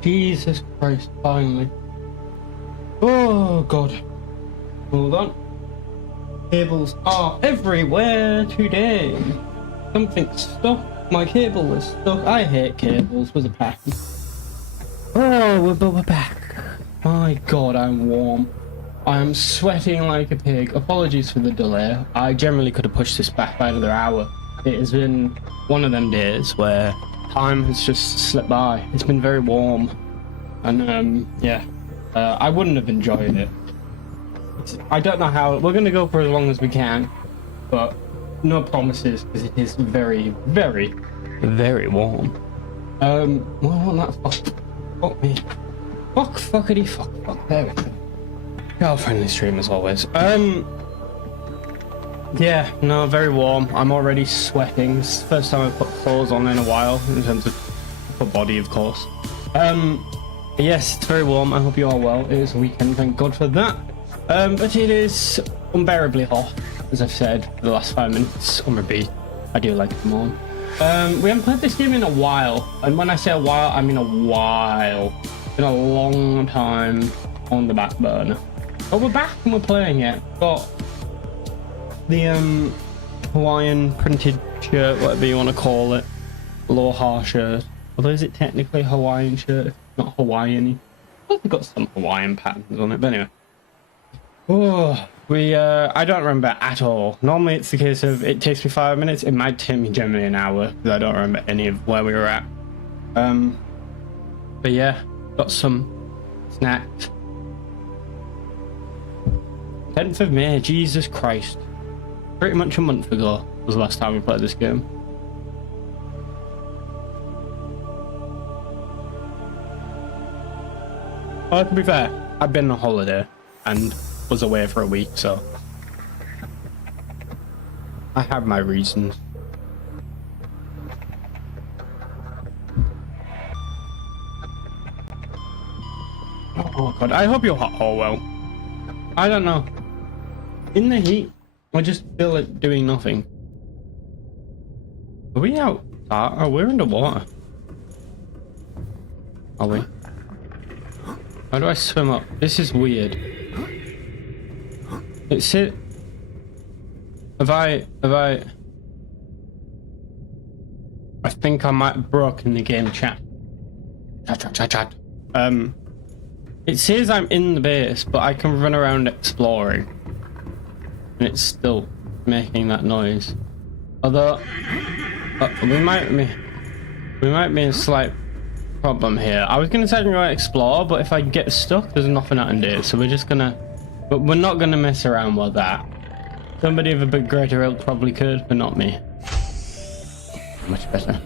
Jesus Christ, finally. Oh god. Hold on. Cables are everywhere today. Something's stuck. My cable is stuck. I hate cables with a passion. Oh, we're back. My god, I'm warm. I'm sweating like a pig. Apologies for the delay. I generally could have pushed this back by another hour. It has been one of them days where time has just slipped by. It's been very warm. And, yeah. I wouldn't have enjoyed it. I don't know how. We're going to go for as long as we can. But no promises, because it is very, very, very warm. Well, not fuck. Fuck me. Fuckity fuck. There we go. Girl-friendly stream as always. Yeah, no, very warm. I'm already sweating. It's the first time I've put clothes on in a while, in terms of for body, of course. Yes, it's very warm. I hope you're all well. It is a weekend, thank God for that. But it is unbearably hot, as I've said for the last 5 minutes. I do like them all. We haven't played this game in a while, and when I say a while, I mean a while. It's been a long time on the back burner. But we're back and we're playing it. Got the Hawaiian printed shirt, whatever you want to call it. Aloha shirt. Although is it technically a Hawaiian shirt? It's not Hawaiian-y. I've got some Hawaiian patterns on it, but anyway. Oh, I don't remember at all. Normally it's the case of it takes me 5 minutes. It might take me generally an hour because I don't remember any of where we were at. But yeah, got some snacks. 10th of May, Jesus Christ. Pretty much a month ago was the last time we played this game. Well, to be fair, I've been on holiday and was away for a week, so I have my reasons. Oh god, I hope you're hot all well. I don't know. In the heat, I just feel it doing nothing. Are we out? Oh, we're underwater. Are we? How do I swim up? This is weird. It's it. Have I? I think I might have broken the game chat. Chat. It says I'm in the base, but I can run around exploring. And it's still making that noise. Although, we might be in a slight problem here. I was going to technically explore, but if I get stuck, there's nothing I can do. So we're just going to... But we're not going to mess around with that. Somebody of a bit greater ilk probably could, but not me. Much better.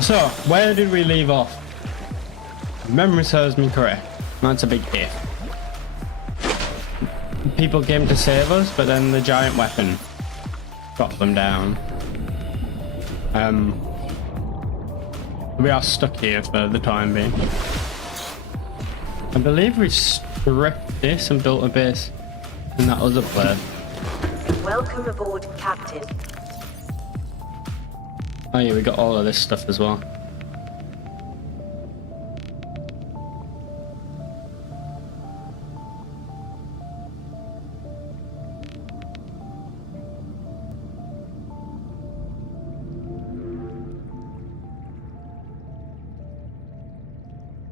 So, where did we leave off? If memory serves me correct. That's a big if. People came to save us, but then the giant weapon got them down. We are stuck here for the time being. I believe we stripped this and built a base in that other place. Welcome aboard, Captain. Oh yeah, we got all of this stuff as well.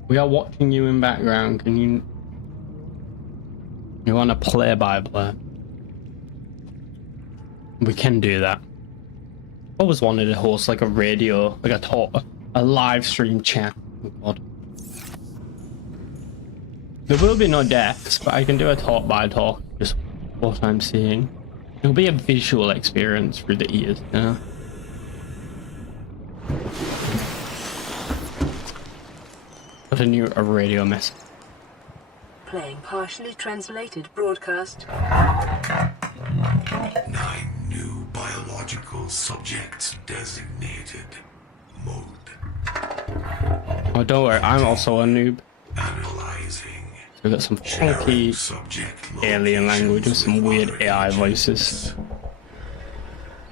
We are watching you in background. Can you want to play by play? We can do that. Always wanted to host like a radio, like a live stream chat. Oh God. There will be no deaths, but I can do a talk by talk, just what I'm seeing. It'll be a visual experience through the ears, you know. Got a radio message. Playing partially translated broadcast. 9 new biological subjects designated. Mode. Oh, don't worry, I'm also a noob. Analyzing. We've got some funky alien language with some weird AI voices.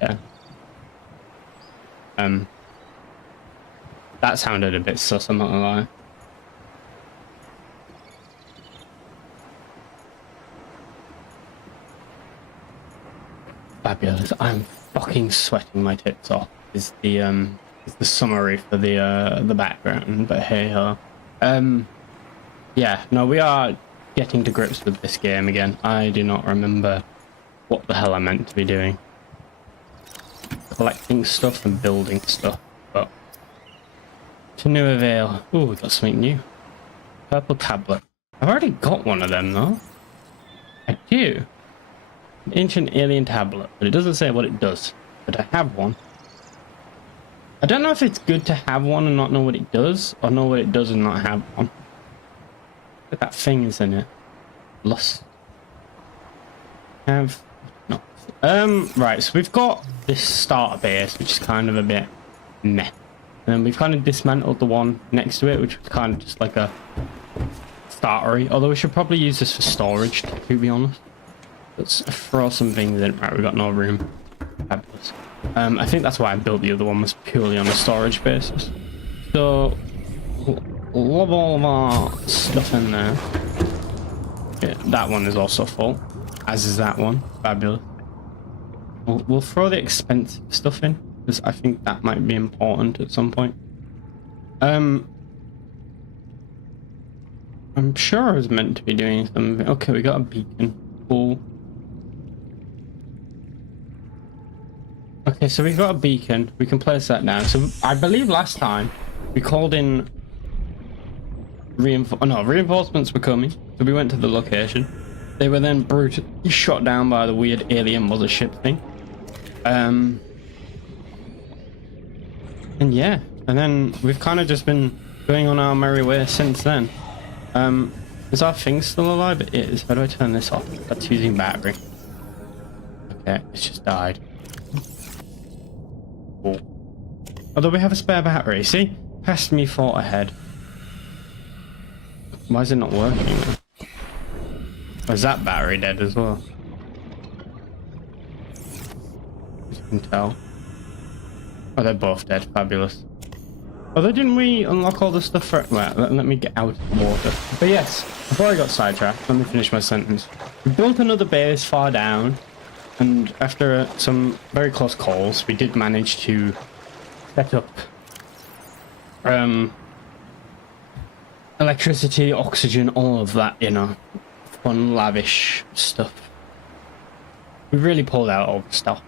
Yeah. That sounded a bit sus, I'm not gonna lie. Fabulous. I'm fucking sweating my tits off. Is the summary for the background, but hey ho. Yeah, no, we are getting to grips with this game again. I do not remember what the hell I meant to be doing. Collecting stuff and building stuff, but to no avail. Ooh, we got something new. Purple tablet. I've already got one of them though. I do. An ancient alien tablet, but it doesn't say what it does. But I have one. I don't know if it's good to have one and not know what it does, or know what it does and not have one. Look at that thing is in it. Lust. Have not. Right, so we've got this starter base, which is kind of a bit meh. And then we've kind of dismantled the one next to it, which was kind of just like a startery. Although we should probably use this for storage, to be honest. Let's throw some things in. Right, we've got no room. Fabulous. I think that's why I built the other one, was purely on a storage basis. So, lob all of our stuff in there. Yeah, that one is also full, as is that one. Fabulous. We'll throw the expensive stuff in, because I think that might be important at some point. I'm sure I was meant to be doing something. Okay, we got a beacon. Cool. Okay, so we've got a beacon. We can place that down. So I believe last time we called in reinforcements were coming. So we went to the location. They were then brutally shot down by the weird alien mothership thing. And yeah, and then we've kind of just been going on our merry way since then. Is our thing still alive? It is. How do I turn this off? That's using battery. Okay, it's just died. Cool. Although we have a spare battery. See? Past me, thought ahead. Why is it not working anymore? Or is that battery dead as well? As you can tell. Oh, they're both dead. Fabulous. Although didn't we unlock all the stuff for... Well, let me get out of the water. But yes, before I got sidetracked, let me finish my sentence. We built another base far down, and after some very close calls, we did manage to set up electricity, oxygen, all of that, you know, fun, lavish stuff. We really pulled out all the stuff.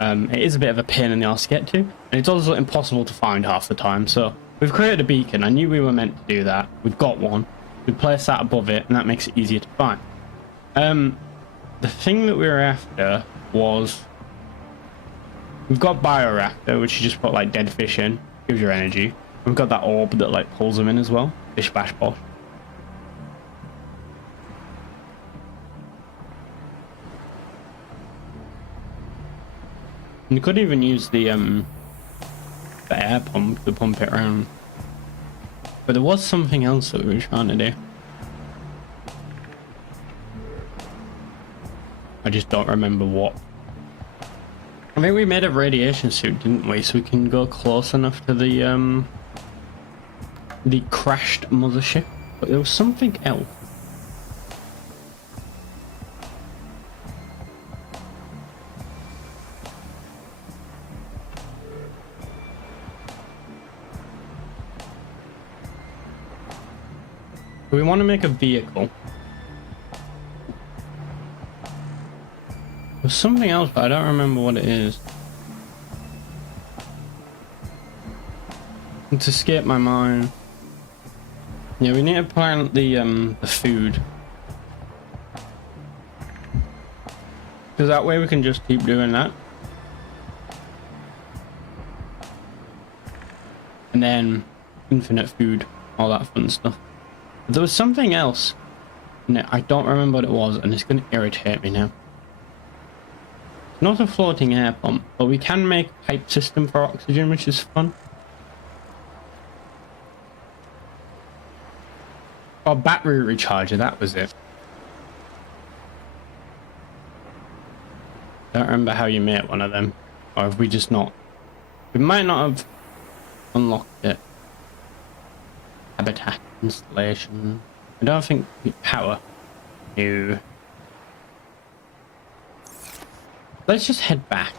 It is a bit of a pain in the arse to get to, and it's also impossible to find half the time. So we've created a beacon. I knew we were meant to do that. We've got one. We place that above it, and that makes it easier to find. The thing that we were after was, we've got bioreactor, which you just put like dead fish in, gives you energy. We've got that orb that like pulls them in as well. Bish bash bosh. You could even use the air pump to pump it around. But there was something else that we were trying to do. I just don't remember what. I think we made a radiation suit, didn't we? So we can go close enough to the crashed mothership. But there was something else. We want to make a vehicle. There's something else, but I don't remember what it is. It's escaped my mind. Yeah, we need to plant the food. Because that way we can just keep doing that. And then infinite food, all that fun stuff. There was something else. No, I don't remember what it was, and it's going to irritate me now. It's not a floating air pump, but we can make a pipe system for oxygen, which is fun. Oh, battery recharger, that was it. Don't remember how you made one of them. Or have we just not... We might not have unlocked it. Habitat installation. I don't think power. No. Let's just head back.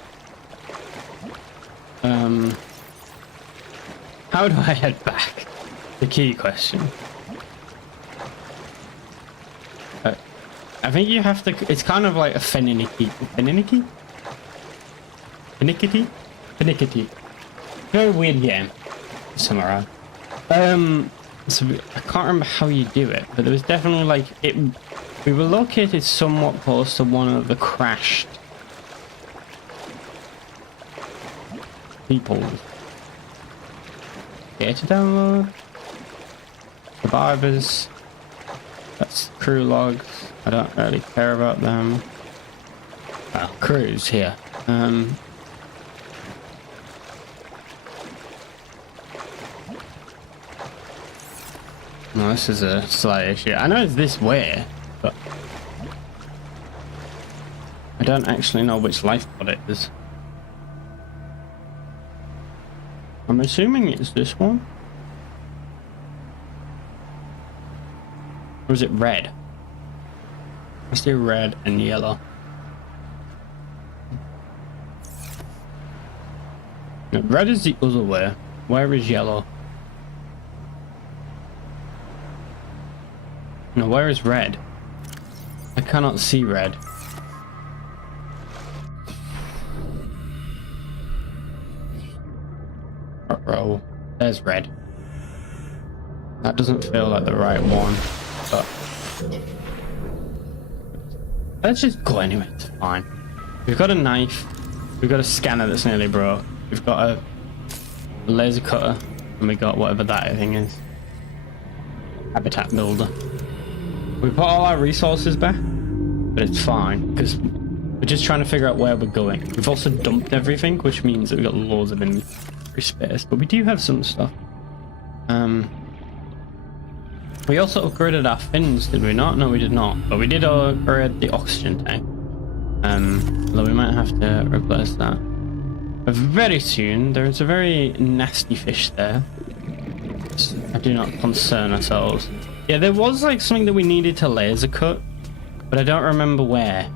How do I head back? The key question. I think you have to... It's kind of like a finicky. Finicky? Finickety? Finickety. Very weird game. Somewhere around. So I can't remember how you do it, but there was definitely like it. We were located somewhat close to one of the crashed people. Data download. Survivors. That's crew logs. I don't really care about them. Oh, crews here. No, this is a slight issue. I know it's this way, but I don't actually know which lifeboat it is. I'm assuming it's this one. Or is it red? I see red and yellow. No, red is the other way. Where is yellow? No, where is red? I cannot see red. Uh-oh. There's red. That doesn't feel like the right one, but... Let's just go anyway, it's fine. We've got a knife. We've got a scanner that's nearly broke. We've got a laser cutter. And we got whatever that thing is. Habitat builder. We put all our resources back, but it's fine because we're just trying to figure out where we're going. We've also dumped everything, which means that we've got loads of inventory space, but we do have some stuff. We also upgraded our fins, did we not? No, we did not, but we did upgrade the oxygen tank. Although we might have to replace that. But very soon, there is a very nasty fish there. I do not concern ourselves. Yeah, there was like something that we needed to laser cut, but I don't remember where.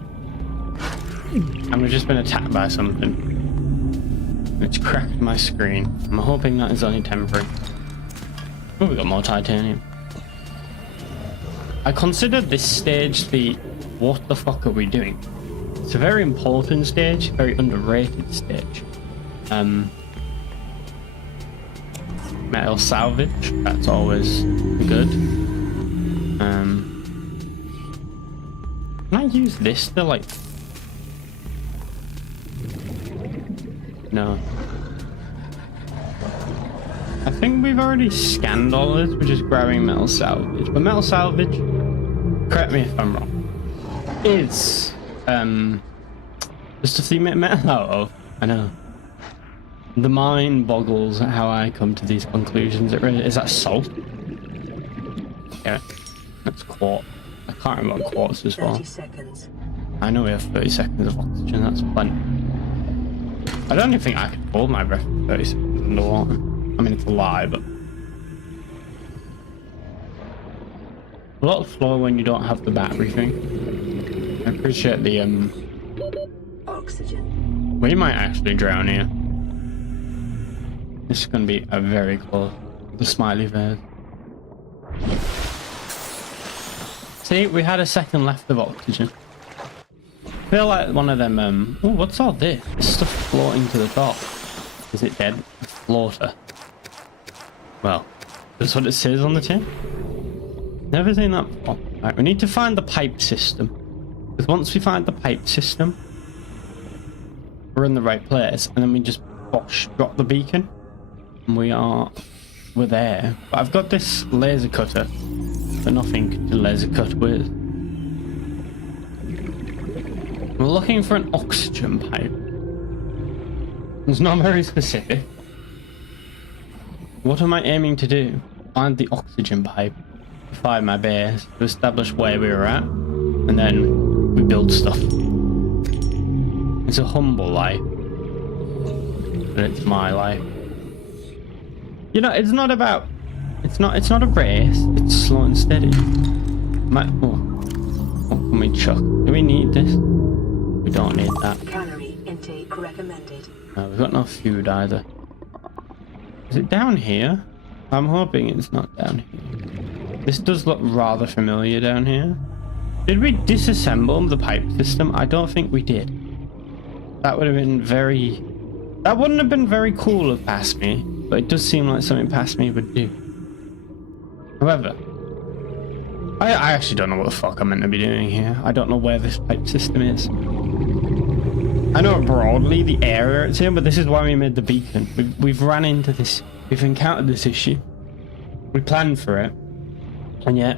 And we've just been attacked by something. It's cracked my screen. I'm hoping that is only temporary. Oh, we got more titanium. I consider this stage the what the fuck are we doing? It's a very important stage, very underrated stage. Metal salvage, that's always good. Can I use this to like... No. I think we've already scanned all this, we're just grabbing metal salvage. But metal salvage, correct me if I'm wrong, is just to see metal out of. I know. The mind boggles at how I come to these conclusions. It really is. That salt? Yeah, that's quartz. I can't remember what quartz is for. 30 seconds. I know we have 30 seconds of oxygen. That's plenty. I don't even think I could hold my breath for 30 seconds underwater. I mean, it's a lie, but a lot slower when you don't have the battery thing. I appreciate the Oxygen. We might actually drown here. This is going to be a very close. The smiley face. See, we had a second left of oxygen. I feel like one of them, oh, what's all this? This stuff floating to the top. Is it dead? A floater. Well, that's what it says on the tin. Never seen that before. Right, we need to find the pipe system. Because once we find the pipe system, we're in the right place. And then we just, bosh, drop the beacon. And we're there. But I've got this laser cutter, but nothing to laser cut with. We're looking for an oxygen pipe. It's not very specific. What am I aiming to do? Find the oxygen pipe. find my base, to establish where we were at, and then we build stuff. It's a humble life, but it's my life. You know, it's not about, it's not a race, it's slow and steady. What can we chuck? Do we need this? We don't need that. Calorie intake recommended. No, we've got no food either. Is it down here? I'm hoping it's not down here. This does look rather familiar down here. Did we disassemble the pipe system? I don't think we did. That would have been very... That wouldn't have been very cool of past me, but it does seem like something past me would do. However, I actually don't know what the fuck I'm meant to be doing here. I don't know where this pipe system is. I know broadly the area it's in, but this is why we made the beacon. We've ran into this. We've encountered this issue. We planned for it. And yet,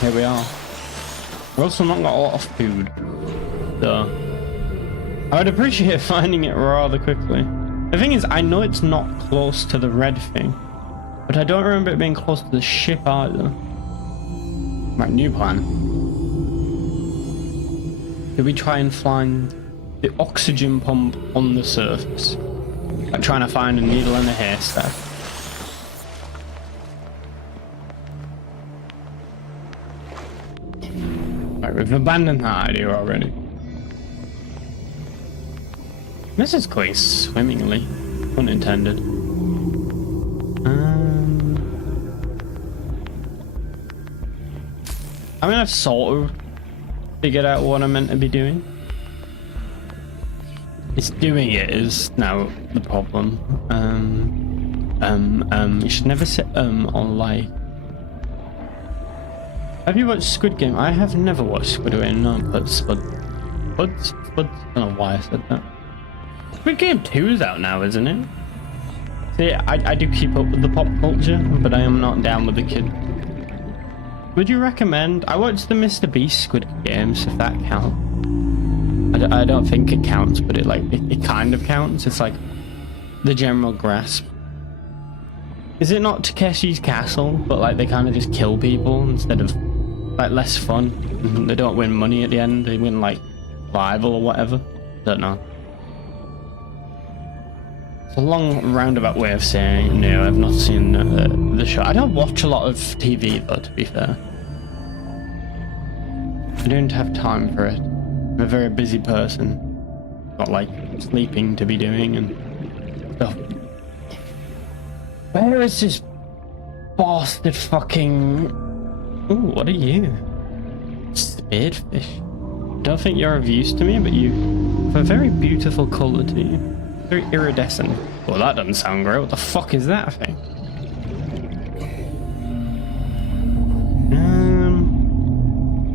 here we are. We've also not got a lot of food. So, I would appreciate finding it rather quickly. The thing is, I know it's not close to the red thing. But I don't remember it being close to the ship either. Right, new plan. Did we try and find the oxygen pump on the surface? Like trying to find a needle in a haystack. Right, we've abandoned that idea already. This is going swimmingly. Unintended. I mean, I've sort of figured out what I'm meant to be doing. It's doing it is now the problem. You should never say on like. Have you watched Squid Game? I have never watched Squid Game. No, but Spud. I don't know why I said that. Squid Game 2 is out now, isn't it? See, I do keep up with the pop culture, but I am not down with the kid. Would you recommend? I watched the Mr. Beast Squid Games, if that counts. I don't think it counts, but it kind of counts. It's like the general grasp. Is it not Takeshi's Castle, but like they kind of just kill people instead of like less fun? They don't win money at the end. They win like survival or whatever. Don't know. It's a long roundabout way of saying no. I've not seen the show. I don't watch a lot of TV though, to be fair. I don't have time for it. I'm a very busy person. Got like sleeping to be doing and stuff. Where is this bastard fucking... Ooh, what are you? Spadefish. I don't think you're of use to me, but you have a very beautiful colour to you. Very iridescent. Well, that doesn't sound great. What the fuck is that thing?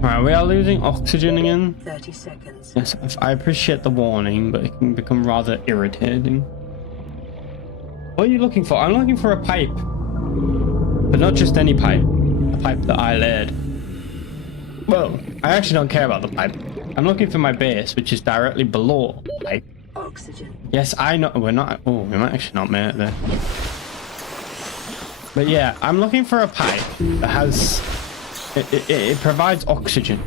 Alright, we are losing oxygen again. 30 seconds. Yes, I appreciate the warning, but it can become rather irritating. What are you looking for? I'm looking for a pipe. But not just any pipe. A pipe that I laid. Well, I actually don't care about the pipe. I'm looking for my base, which is directly below the pipe. Oxygen. Yes, I know. We're not. Oh, we might actually not make it there. But yeah, I'm looking for a pipe that has... It provides oxygen.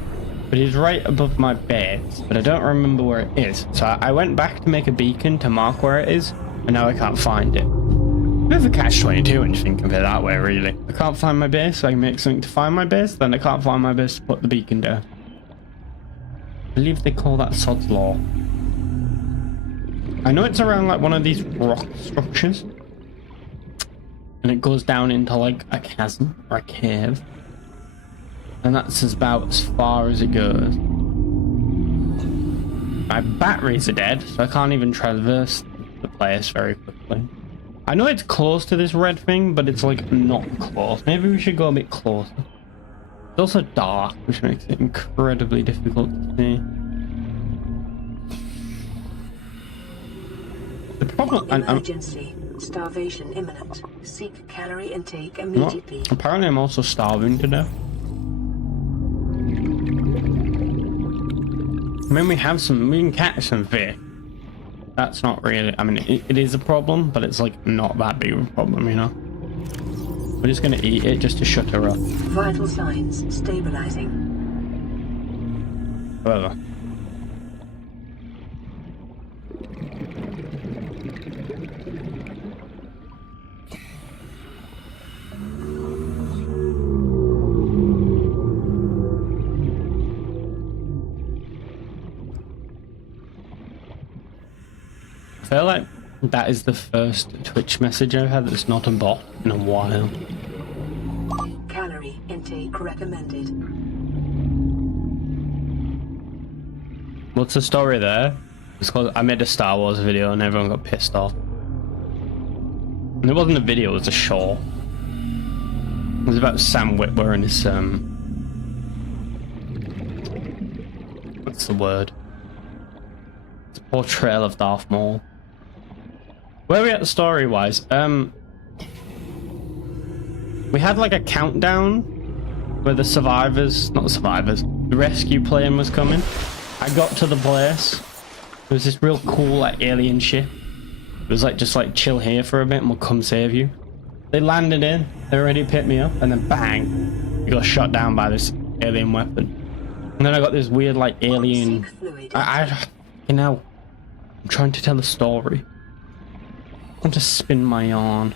But it's right above my base. But I don't remember where it is. So I went back to make a beacon to mark where it is. And now I can't find it. Bit of a catch-22 when you think of it that way, really. I can't find my base, so I can make something to find my base. Then I can't find my base to put the beacon down. I believe they call that Sod's Law. I know it's around like one of these rock structures. And it goes down into like a chasm or a cave. And that's about as far as it goes. My batteries are dead, so I can't even traverse the place very quickly. I know it's close to this red thing, but it's like not close. Maybe we should go a bit closer. It's also dark, which makes it incredibly difficult to see. The problem... Emergency. Starvation imminent. Seek calorie intake immediately. Apparently I'm also starving to death. I mean, we can catch some fish. That's not really... I mean, it is a problem, but it's like not that big of a problem, you know? We're just gonna eat it just to shut her up. Vital signs stabilizing. Whatever. I feel like that is the first Twitch message I've had that's not a bot in a while. Calorie intake recommended. What's the story there? It's called I made a Star Wars video and everyone got pissed off. And it wasn't a video, it was a show. It was about Sam Witwer and his what's the word? His portrayal of Darth Maul. Where are we at story-wise? We had like a countdown where the survivors, not the survivors, the rescue plane was coming. I got to the place. There was this real cool like alien ship. It was like just like chill here for a bit and we'll come save you. They landed in, they already picked me up, and then bang, you got shot down by this alien weapon. And then I got this weird like alien. You know, I'm trying to tell a story. I want to spin my yarn.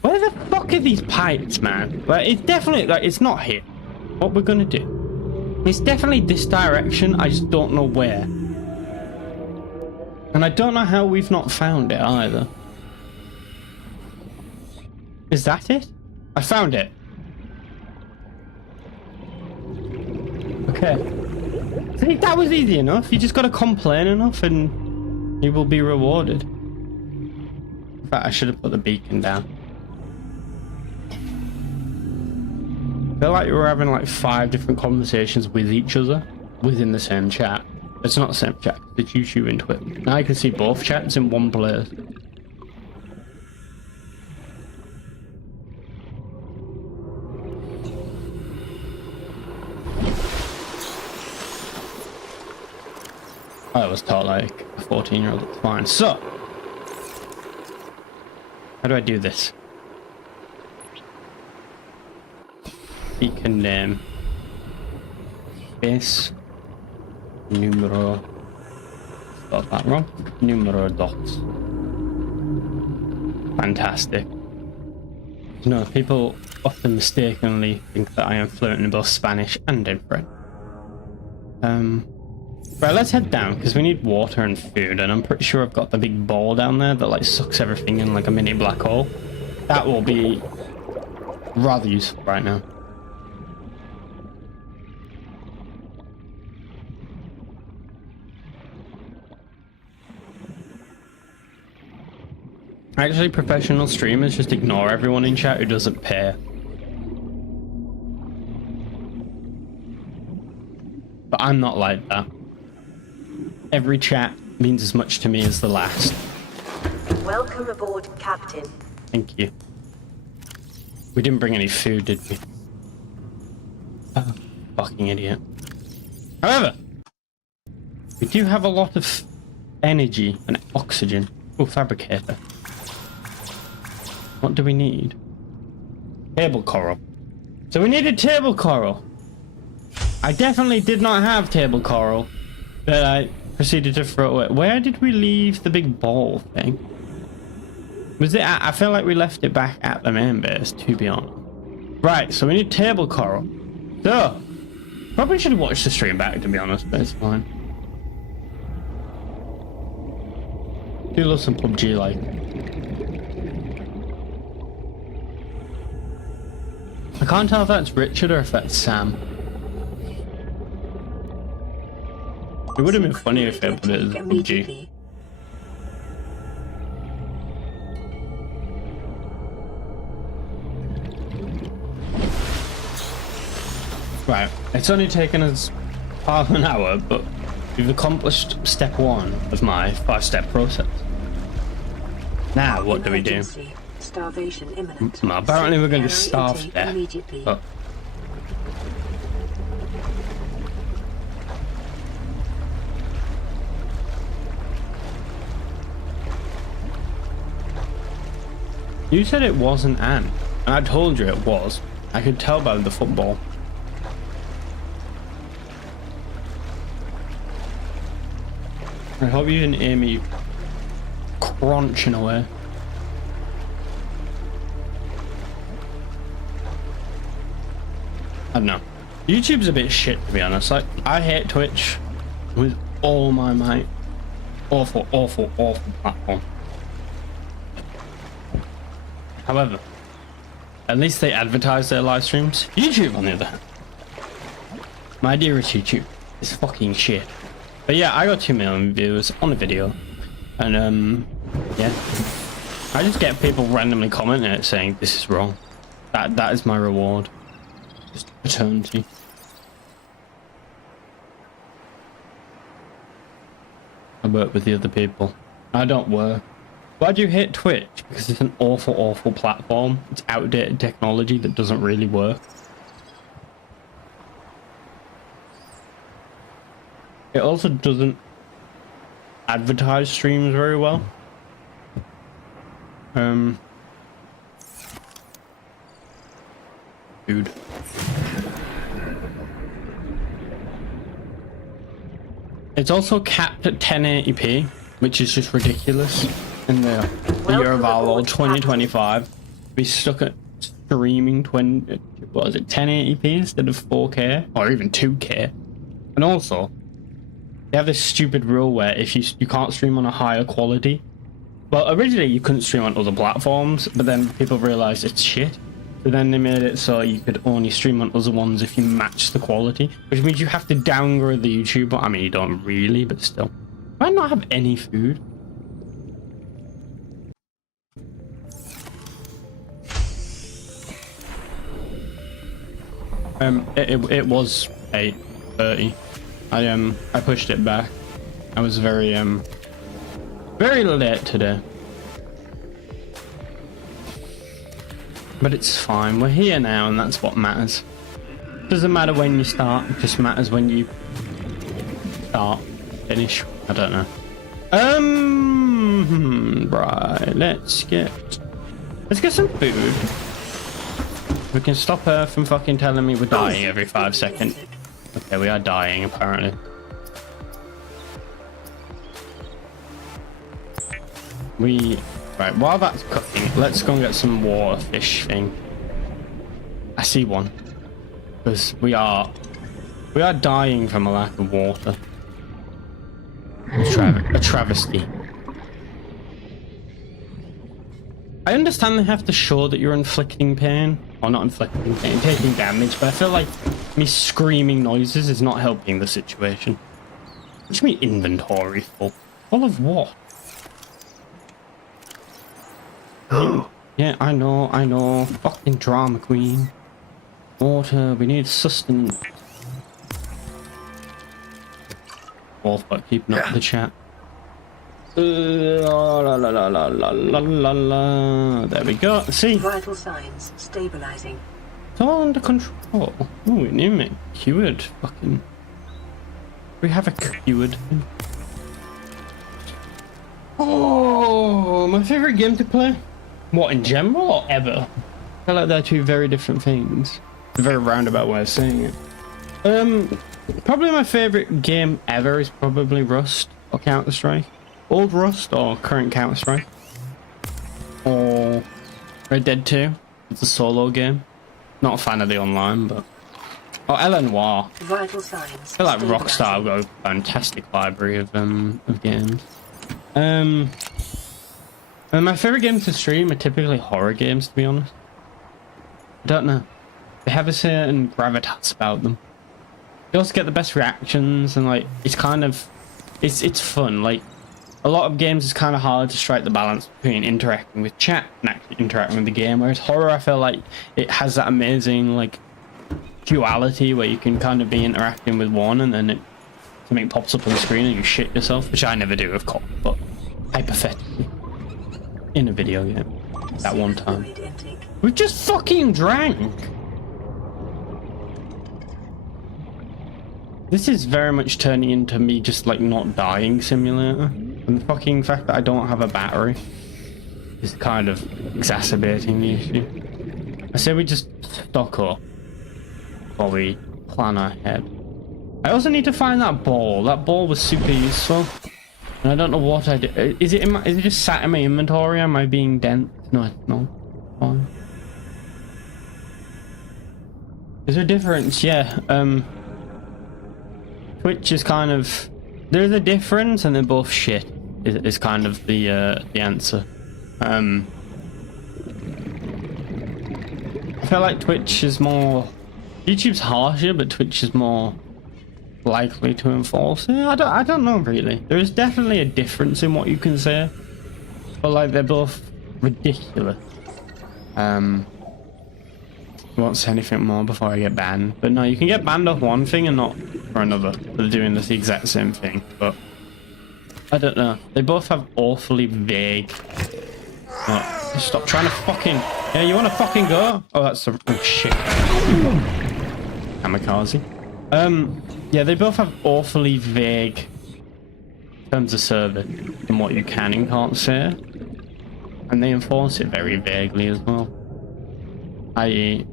Where the fuck are these pipes, man? Like, it's definitely, like, it's not here. What we're gonna do. It's definitely this direction, I just don't know where. And I don't know how we've not found it either. Is that it? I found it. Okay. See, that was easy enough. You just gotta complain enough and you will be rewarded. In fact, I should have put the beacon down. I feel like we were having like 5 different conversations with each other within the same chat. It's not the same chat, it's YouTube and Twitter. Now you can see both chats in one place. I was taught like a 14-year-old, it's fine. So, how do I do this? Beacon name. Base. Numero. Got that wrong. Numero dots. Fantastic. No, people often mistakenly think that I am fluent in both Spanish and in French. Right, let's head down because we need water and food, and I'm pretty sure I've got the big ball down there that like sucks everything in like a mini black hole. That will be rather useful right now. Actually, professional streamers just ignore everyone in chat who doesn't pay. But I'm not like that. Every chat means as much to me as the last. Welcome aboard, Captain. Thank you. We didn't bring any food, did we? Oh, fucking idiot. However, we do have a lot of energy and oxygen. Oh, fabricator. What do we need? Table coral. So we needed table coral. I definitely did not have table coral, but I proceeded to throw it away. Where did we leave the big ball thing? Was it I feel like we left it back at the main base, to be honest. Right, so we need table coral. So, probably should have watched the stream back, to be honest, but it's fine. Do love some PUBG, like. I can't tell if that's Richard or if that's Sam. It would have been funny if they put it as PUBG. Right, it's only taken us half an hour, but we've accomplished step 1 of my 5-step process. Now, what do we do? Starvation imminent. Apparently we're going to starve to death. But you said it wasn't Anne. And I told you it was. I could tell by the football. I hope you didn't hear me crunching away. I don't know. YouTube's a bit shit, to be honest. Like, I hate Twitch with all my might. Awful, awful, awful platform. However, at least they advertise their live streams. YouTube, on the other hand, my dearest YouTube, is fucking shit. But yeah, I got 2 million views on a video, and yeah, I just get people randomly commenting it saying this is wrong. That is my reward. Just eternity. I work with the other people. I don't work. Why do you hate Twitch? Because it's an awful, awful platform. It's outdated technology that doesn't really work. It also doesn't advertise streams very well. Dude. It's also capped at 1080p, which is just ridiculous. In the year of our Lord 2025, we stuck at streaming 1080p instead of 4K or even 2K. And also, they have this stupid rule where if you can't stream on a higher quality. Well, originally you couldn't stream on other platforms, but then people realized it's shit. So then they made it so you could only stream on other ones if you match the quality, which means you have to downgrade the YouTuber. I mean, you don't really, but still. Do I not have any food? It was 8:30. I pushed it back. I was very late today. But it's fine. We're here now, and that's what matters. Doesn't matter when you start. It just matters when you start, finish. I don't know. Right. Let's get some food. We can stop her from fucking telling me we're dying every 5 seconds. Okay, we are dying apparently. Right, while that's cooking, let's go and get some water fish thing. I see one. Because we are dying from a lack of water. A travesty. I understand they have to show that you're inflicting pain. Or not inflicting pain, taking damage, but I feel like me screaming noises is not helping the situation. What do you mean inventory full? Full of what? Yeah, I know. Fucking drama queen. Water, we need sustenance. Wolf, but keeping up the chat. La, la, la, la, la, la, la, la. There we go. See? Vital signs stabilizing. It's all under control. Oh, we need to make cured. Fucking. We have a cured. Oh, my favorite game to play. What, in general or ever? I feel like they're two very different things. A very roundabout way of saying it. Probably my favorite game ever is probably Rust or Counter-Strike. Old Rust or current Counter-Strike. Or Red Dead 2. It's a solo game. Not a fan of the online, but... Or L Noir. Vital signs. I feel like Rockstar have got a fantastic library of games. And my favorite games to stream are typically horror games, to be honest. I don't know. They have a certain gravitas about them. You also get the best reactions, and like it's kind of it's fun. Like a lot of games, it's kind of hard to strike the balance between interacting with chat and actually interacting with the game. Whereas horror, I feel like it has that amazing like duality where you can kind of be interacting with one, and then something pops up on the screen and you shit yourself, which I never do, of course, but hypothetically in a video game. That one time we just fucking drank. This is very much turning into me just like not dying simulator, and the fucking fact that I don't have a battery is kind of exacerbating the issue. I say we just stock up while we plan ahead. I also need to find that ball. That ball was super useful. And I don't know what I did. Is it just sat in my inventory? Am I being dense? No, no. Fine. Is there a difference? Yeah. Twitch is kind of... There's a difference and they're both shit. Is kind of the answer. I feel like Twitch is more... YouTube's harsher, but Twitch is more likely to enforce it. I don't know really. There is definitely a difference in what you can say, but like they're both ridiculous. I won't say anything more before I get banned. But no, you can get banned off one thing and not for another. They're doing the exact same thing, but I don't know. They both have awfully vague. Oh, stop trying to fucking... Yeah, you want to fucking go? Oh, that's a... Oh, shit. Kamikaze. Yeah, they both have awfully vague terms of service and what you can and can't say. And they enforce it very vaguely as well. I.e.,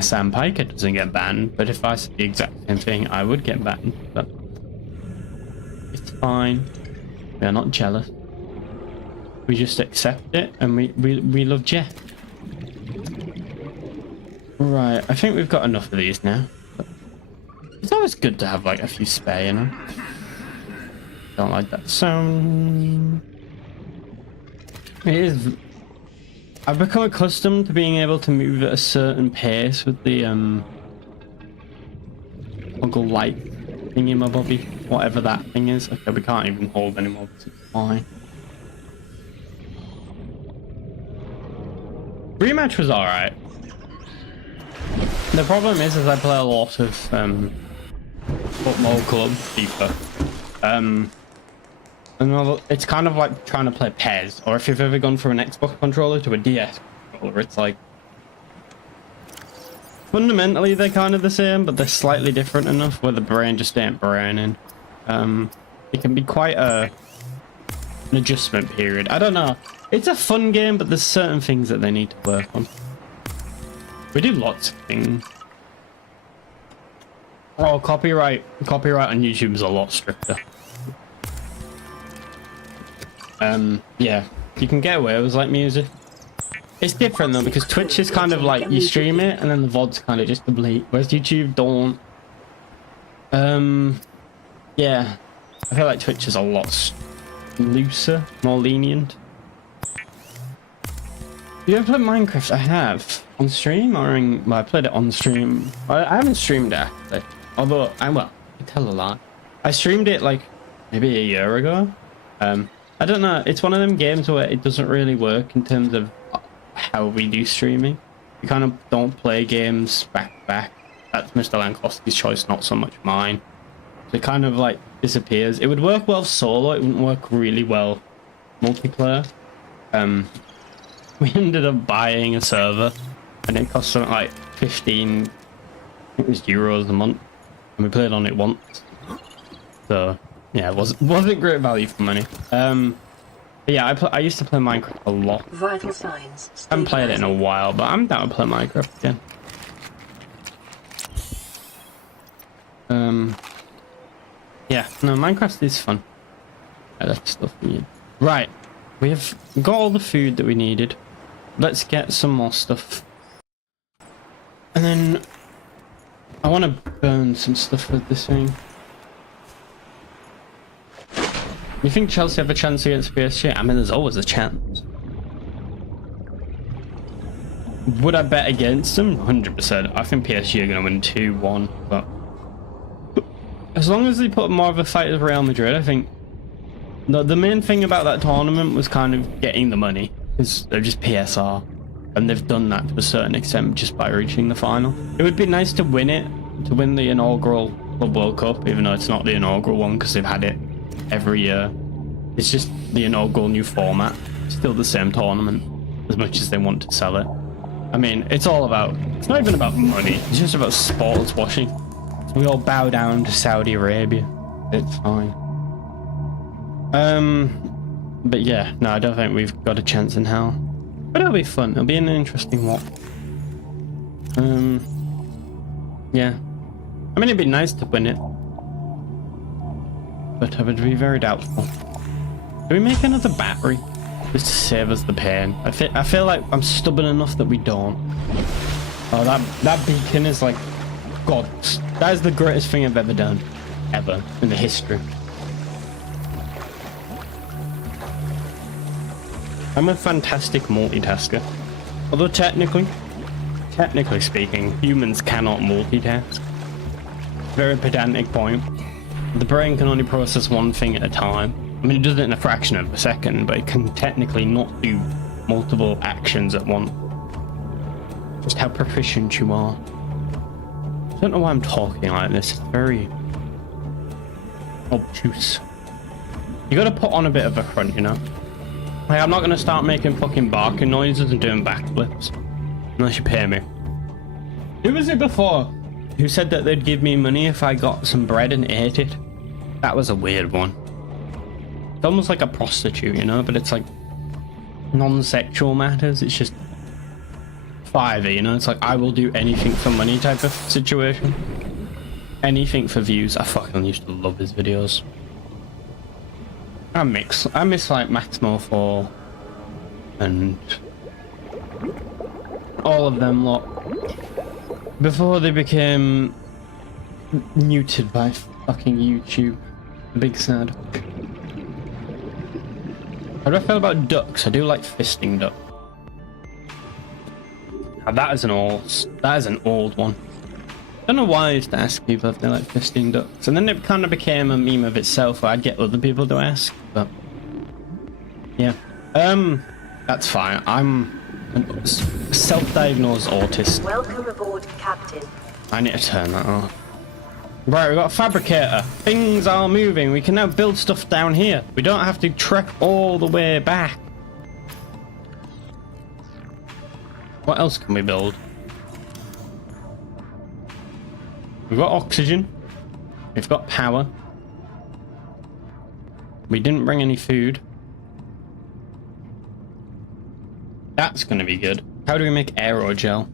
Sam Piker doesn't get banned, but if I said the exact same thing, I would get banned. But it's fine. We are not jealous. We just accept it, and we love Jeff. Right, I think we've got enough of these now. It's always good to have like a few spare, you know? Don't like that sound. It is... I've become accustomed to being able to move at a certain pace with the toggle light thingy-my-bobby, whatever that thing is. Okay, we can't even hold anymore, but it's fine. Rematch was alright. The problem is I play a lot of football club FIFA. And it's kind of like trying to play PES, or if you've ever gone from an Xbox controller to a DS controller, it's like fundamentally they're kind of the same, but they're slightly different enough where the brain just ain't braining. It can be quite an adjustment period. I don't know. It's a fun game, but there's certain things that they need to work on. We do lots of things. Oh, copyright on YouTube is a lot stricter. Yeah, you can get away with like music. It's different though, because Twitch is kind of like you stream it and then the VOD's kind of just complete, whereas YouTube don't. Yeah, I feel like Twitch is a lot looser, more lenient. You ever played Minecraft? I have. On stream or in... Well, I played it on stream. I haven't streamed it actually. Although, I tell a lie. I streamed it like maybe a year ago. I don't know. It's one of them games where it doesn't really work in terms of how we do streaming. We kind of don't play games back to back. That's Mr. Lankowski's choice, not so much mine. So it kind of like disappears. It would work well solo. It wouldn't work really well multiplayer. We ended up buying a server, and it cost something like 15, I think it was euros a month, and we played on it once. So yeah, it wasn't great value for money. But yeah, I used to play Minecraft a lot. Vital signs. I haven't played it in a while, but I'm down to play Minecraft again. Yeah, no, Minecraft is fun. I like stuff we need. Right, we've got all the food that we needed. Let's get some more stuff. And then I want to burn some stuff with this thing. You think Chelsea have a chance against PSG? I mean, there's always a chance. Would I bet against them? 100%. I think PSG are going to win 2-1. But as long as they put more of a fight as Real Madrid, I think the main thing about that tournament was kind of getting the money. Because they're just PSR, and they've done that to a certain extent just by reaching the final. It would be nice to win it, to win the inaugural Club World Cup, even though it's not the inaugural one because they've had it every year. It's just the inaugural new format. It's still the same tournament, as much as they want to sell it. I mean, it's all about, it's not even about money, it's just about sports washing. So we all bow down to Saudi Arabia. It's fine. But yeah, no, I don't think we've got a chance in hell. But it'll be fun. It'll be an interesting walk. Yeah. I mean, it'd be nice to win it, but I would be very doubtful. Do we make another battery just to save us the pain? I feel like I'm stubborn enough that we don't. Oh, that beacon is like, God, that is the greatest thing I've ever done, ever in the history. I'm a fantastic multitasker. Although technically speaking, humans cannot multitask. Very pedantic point. The brain can only process one thing at a time. I mean, it does it in a fraction of a second, but it can technically not do multiple actions at once. Just how proficient you are. I don't know why I'm talking like this. It's very obtuse. You gotta put on a bit of a front, you know? Like, I'm not gonna start making fucking barking noises and doing backflips. Unless you pay me. Who was it before who said that they'd give me money if I got some bread and ate it? That was a weird one. It's almost like a prostitute, you know, but it's like non-sexual matters. It's just Fiverr, you know, it's like I will do anything for money type of situation. Anything for views. I fucking used to love his videos. I miss like Maximo 4 and all of them lot before they became muted by fucking YouTube. Big sad. How do I feel about ducks? I do like fisting duck. Now that is an old one. I don't know why I used to ask people if they like fisting ducks, and then it kind of became a meme of itself where I'd get other people to ask, but yeah. That's fine. I'm a self-diagnosed autist. Welcome aboard, Captain. I need to turn that off. Right, we've got a fabricator. Things are moving. We can now build stuff down here. We don't have to trek all the way back. What else can we build? We've got oxygen. We've got power. We didn't bring any food. That's going to be good. How do we make aerogel?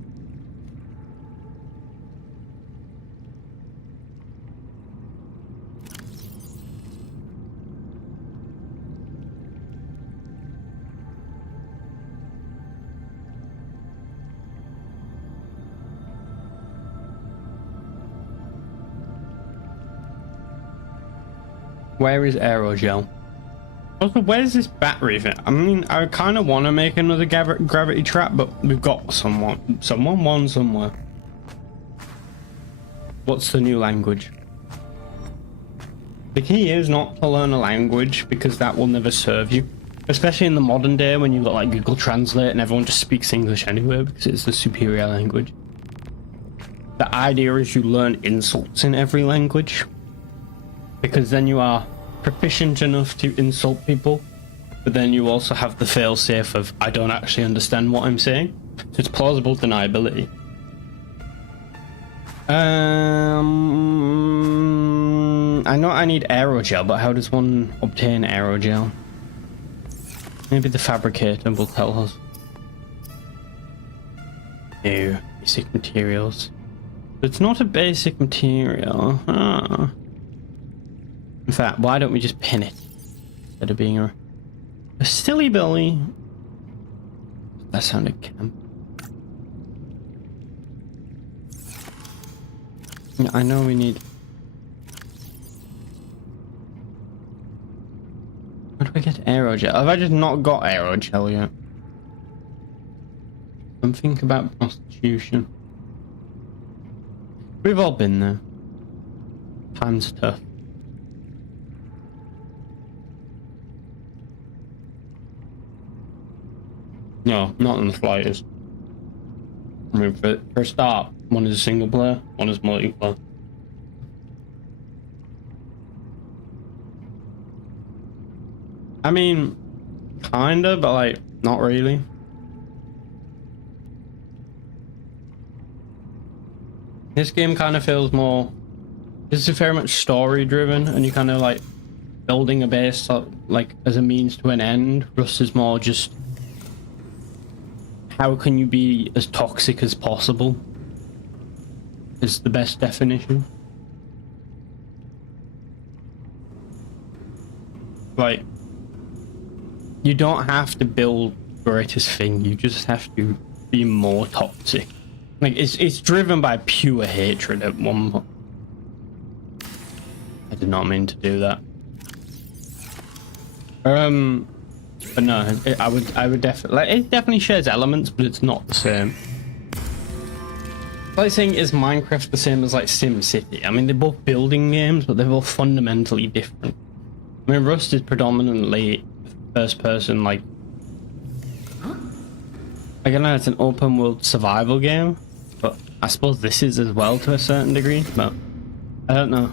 Where is aerogel? Also, where's this battery thing? I mean, I kind of want to make another gravity trap, but we've got one somewhere. What's the new language? The key is not to learn a language, because that will never serve you. Especially in the modern day when you've got like Google Translate and everyone just speaks English anyway because it's the superior language. The idea is you learn insults in every language, because then you are proficient enough to insult people, but then you also have the fail-safe of I don't actually understand what I'm saying, so it's plausible deniability. I know I need aerogel, but how does one obtain aerogel? Maybe the fabricator will tell us. No, basic materials. It's not a basic material. Ah. In fact, why don't we just pin it instead of being a silly Billy? That sounded camp. Yeah, I know we need. How do I get aerogel? Have I just not got aerogel yet? Something about prostitution. We've all been there. Time's tough. No, not in the slightest. I mean, for a start, one is a single player, one is multiplayer. I mean, kinda, but like, not really. This game kind of feels more. This is very much story driven, and you kind of like building a base like as a means to an end. Rust is more just how can you be as toxic as possible is the best definition. Like, you don't have to build the greatest thing, you just have to be more toxic. Like, it's driven by pure hatred at one point. I did not mean to do that. But no, I would definitely, like, it definitely shares elements, but it's not the same. Like saying, is Minecraft the same as like SimCity? I mean, they're both building games, but they're both fundamentally different. I mean, Rust is predominantly first person, like I know it's an open world survival game, but I suppose this is as well to a certain degree, but I don't know.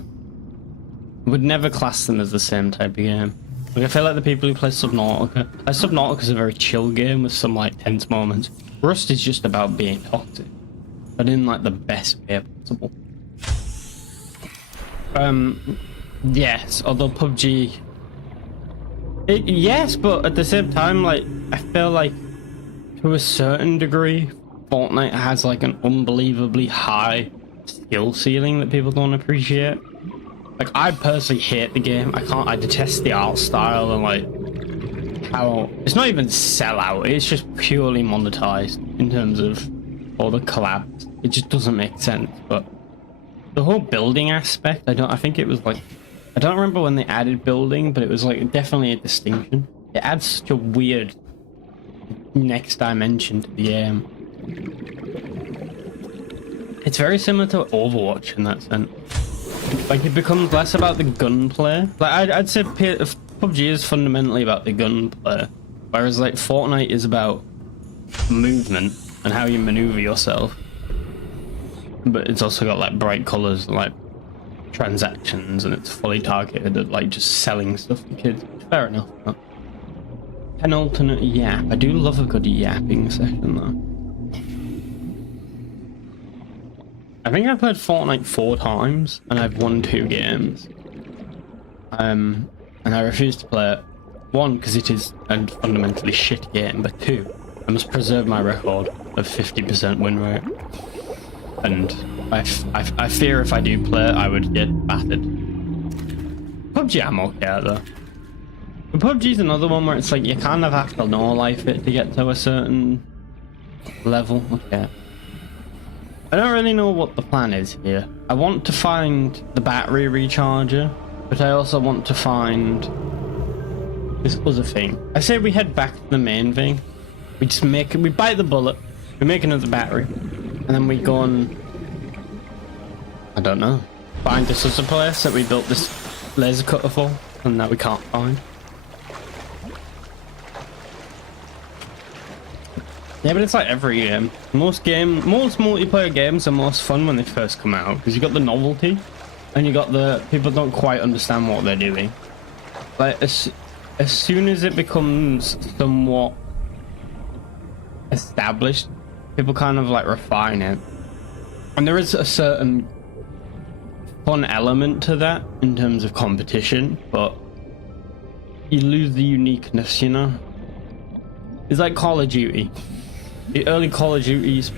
I would never class them as the same type of game. Like, I feel like the people who play Subnautica, Subnautica is a very chill game with some like tense moments. Rust is just about being toxic, but in like the best way possible. Yes, although PUBG, yes, but at the same time, like, I feel like to a certain degree, Fortnite has like an unbelievably high skill ceiling that people don't appreciate. Like, I personally hate the game. I detest the art style and like how it's not even sellout. It's just purely monetized in terms of all the collabs. It just doesn't make sense. But the whole building aspect, I think it was like, I don't remember when they added building, but it was like definitely a distinction. It adds such a weird next dimension to the game. It's very similar to Overwatch in that sense. Like, it becomes less about the gunplay. Like, I'd say PUBG is fundamentally about the gunplay, whereas like Fortnite is about movement and how you maneuver yourself. But it's also got like bright colors, like transactions, and it's fully targeted at like just selling stuff to kids. Fair enough. But penultimate yap. I do love a good yapping session though. I think I've played Fortnite 4 times and I've won 2 games. And I refuse to play it. 1, because it is a fundamentally shit game, but 2, I must preserve my record of 50% win rate. And I fear if I do play it, I would get battered. PUBG I'm okay at though. But PUBG's another one where it's like you kind of have to know life it to get to a certain level. Okay. I don't really know what the plan is here. I want to find the battery recharger, but I also want to find this other thing. I say we head back to the main thing. We bite the bullet, we make another battery, and then we go and, I don't know, find this other place that we built this laser cutter for, and that we can't find. Yeah, but it's like every game. Most multiplayer games are most fun when they first come out, because you got the novelty, and you got the people don't quite understand what they're doing. Like, as soon as it becomes somewhat established, people kind of like refine it. And there is a certain fun element to that in terms of competition, but you lose the uniqueness, you know? It's like Call of Duty. The early Call of Duties,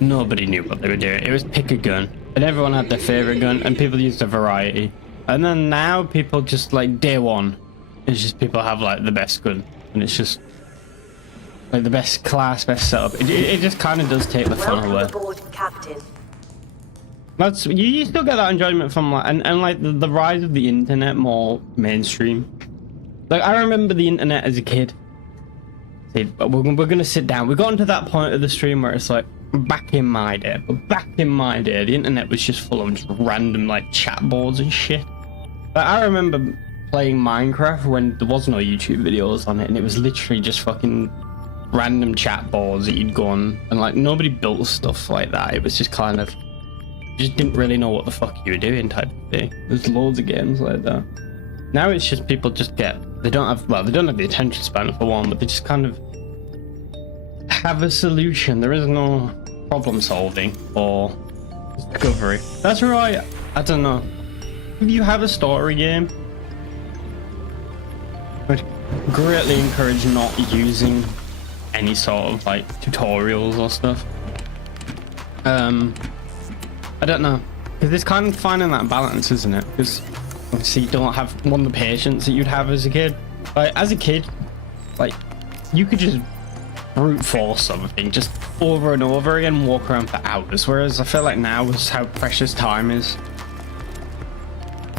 nobody knew what they were doing. It was pick a gun, and everyone had their favorite gun, and people used a variety. And then now people just like day one, it's just people have like the best gun, and it's just like the best class, best setup. It just kind of does take the fun away. Aboard, Captain. That's you still get that enjoyment from like and like the rise of the internet more mainstream. Like, I remember the internet as a kid. But we're gonna sit down. We got into that point of the stream where it's like, back in my day, the internet was just full of just random like chat boards and shit. Like, I remember playing Minecraft when there was no YouTube videos on it, and it was literally just fucking random chat boards that you'd go on, and like nobody built stuff like that. It was just kind of, you just didn't really know what the fuck you were doing type of thing. There's loads of games like that. Now it's just people just they don't have the attention span for one, but they just kind of have a solution. There is no problem solving or discovery. That's right. I don't know. If you have a story game, I would greatly encourage not using any sort of like tutorials or stuff. I don't know. Because it's kind of finding that balance, isn't it? Because obviously you don't have one of the patience that you'd have as a kid. Like, as a kid, like, you could just brute force something just over and over again, walk around for hours. Whereas I feel like now is how precious time is.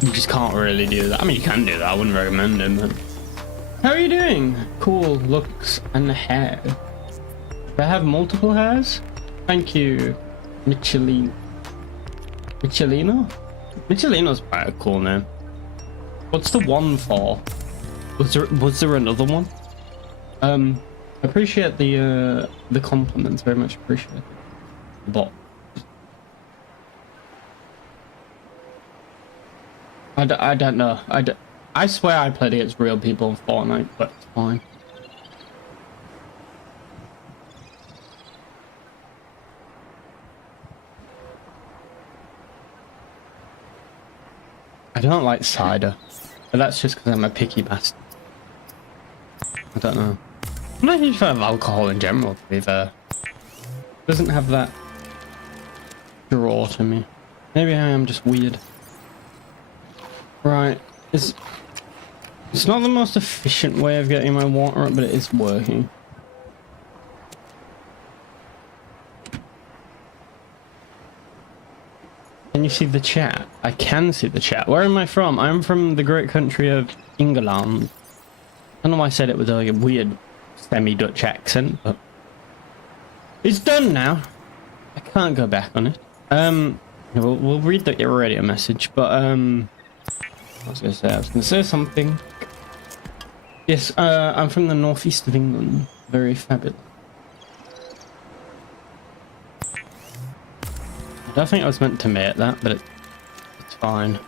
You just can't really do that. I mean, you can do that. I wouldn't recommend it, but... How are you doing? Cool looks and hair. Do I have multiple hairs? Thank you, Michelin. Michelino? Michelino's quite a cool name. What's the one for? Was there another one? Appreciate the compliments, very much appreciated. But I don't know. I swear I played against real people in Fortnite, but it's fine. I don't like cider, but that's just because I'm a picky bastard. I don't know. I'm not a huge fan of alcohol in general, to be fair. It doesn't have that draw to me. Maybe I am just weird. Right, it's not the most efficient way of getting my water up, but it is working. Can you see the chat? I can see the chat. Where am I from? I'm from the great country of England. I don't know why I said it with like a weird semi-Dutch accent, but it's done now. I can't go back on it. We'll read the radio message, but I was gonna say something. Yes, I'm from the northeast of England. Very fabulous. I don't think I was meant to make that, but it's fine.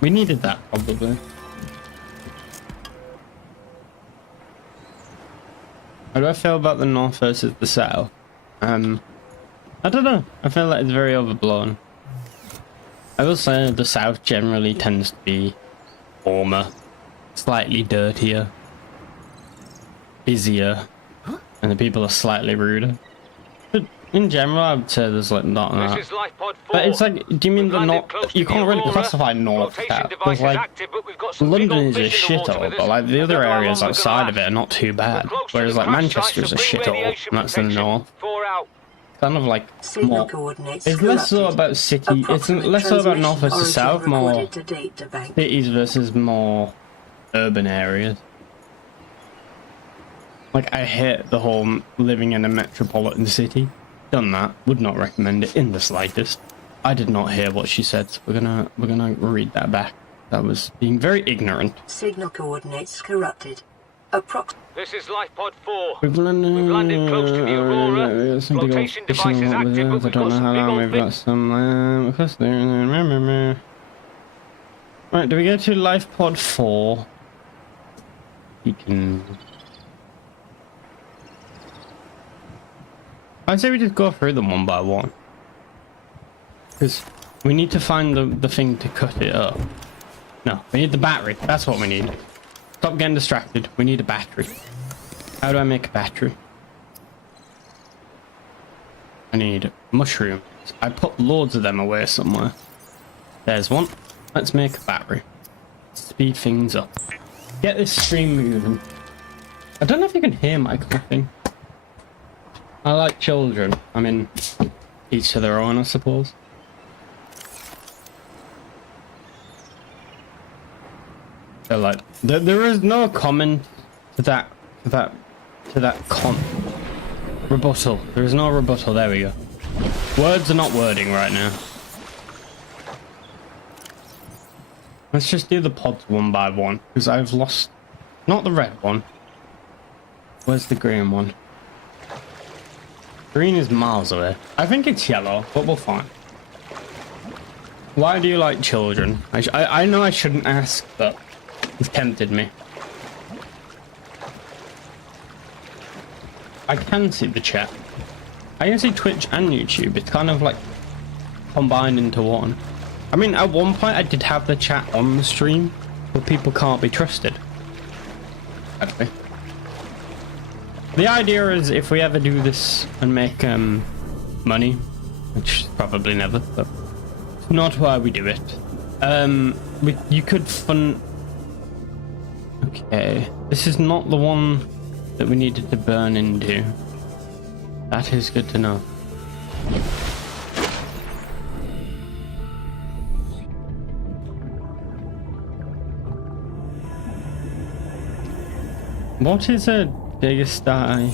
We needed that probably. How do I feel about the north versus the south? I don't know. I feel like it's very overblown. I will say the south generally tends to be warmer, slightly dirtier, busier, and the people are slightly ruder. But in general, I would say there's like not that. This is Life Pod 4. But it's like, do you mean the north? You can't really classify north south. Because like, London is a shithole, but like the other areas outside of it are not too bad. Whereas like Manchester's a shithole, and that's in the north. Kind of like more. It's less so about city. It's less so about north versus south. More cities versus more urban areas. Like I hate the whole living in a metropolitan city. Done that. Would not recommend it in the slightest. I did not hear what she said. So we're gonna read that back. That was being very ignorant. Signal coordinates corrupted. This is Life Pod 4. We've landed close to the Aurora. Flotation device is active, but I don't know how long we've got some Right, do we go to Life Pod 4? You can... I'd say we just go through them one by one. Because we need to find the thing to cut it up. No, we need the battery. That's what we need. Stop getting distracted. We need a battery. How do I make a battery? I need mushrooms. I put loads of them away somewhere. There's one. Let's make a battery. Speed things up. Get this stream moving. I don't know if you can hear my clapping. I like children. I mean, each to their own, I suppose. So like, there is no comment to that rebuttal. There is no rebuttal. There we go. Words are not wording right now. Let's just do the pods one by one, because I've lost... Not the red one. Where's the green one? Green is miles away. I think it's yellow, but we'll find. Why do you like children? I know I shouldn't ask, but it's tempted me. I can see the chat. I can see Twitch and YouTube. It's kind of like combined into one. I mean, at one point I did have the chat on the stream, but people can't be trusted. Actually. The idea is if we ever do this and make money, which is probably never, but it's not why we do it. You could fund. Okay, this is not the one that we needed to burn into. That is good to know. What is a biggest eye?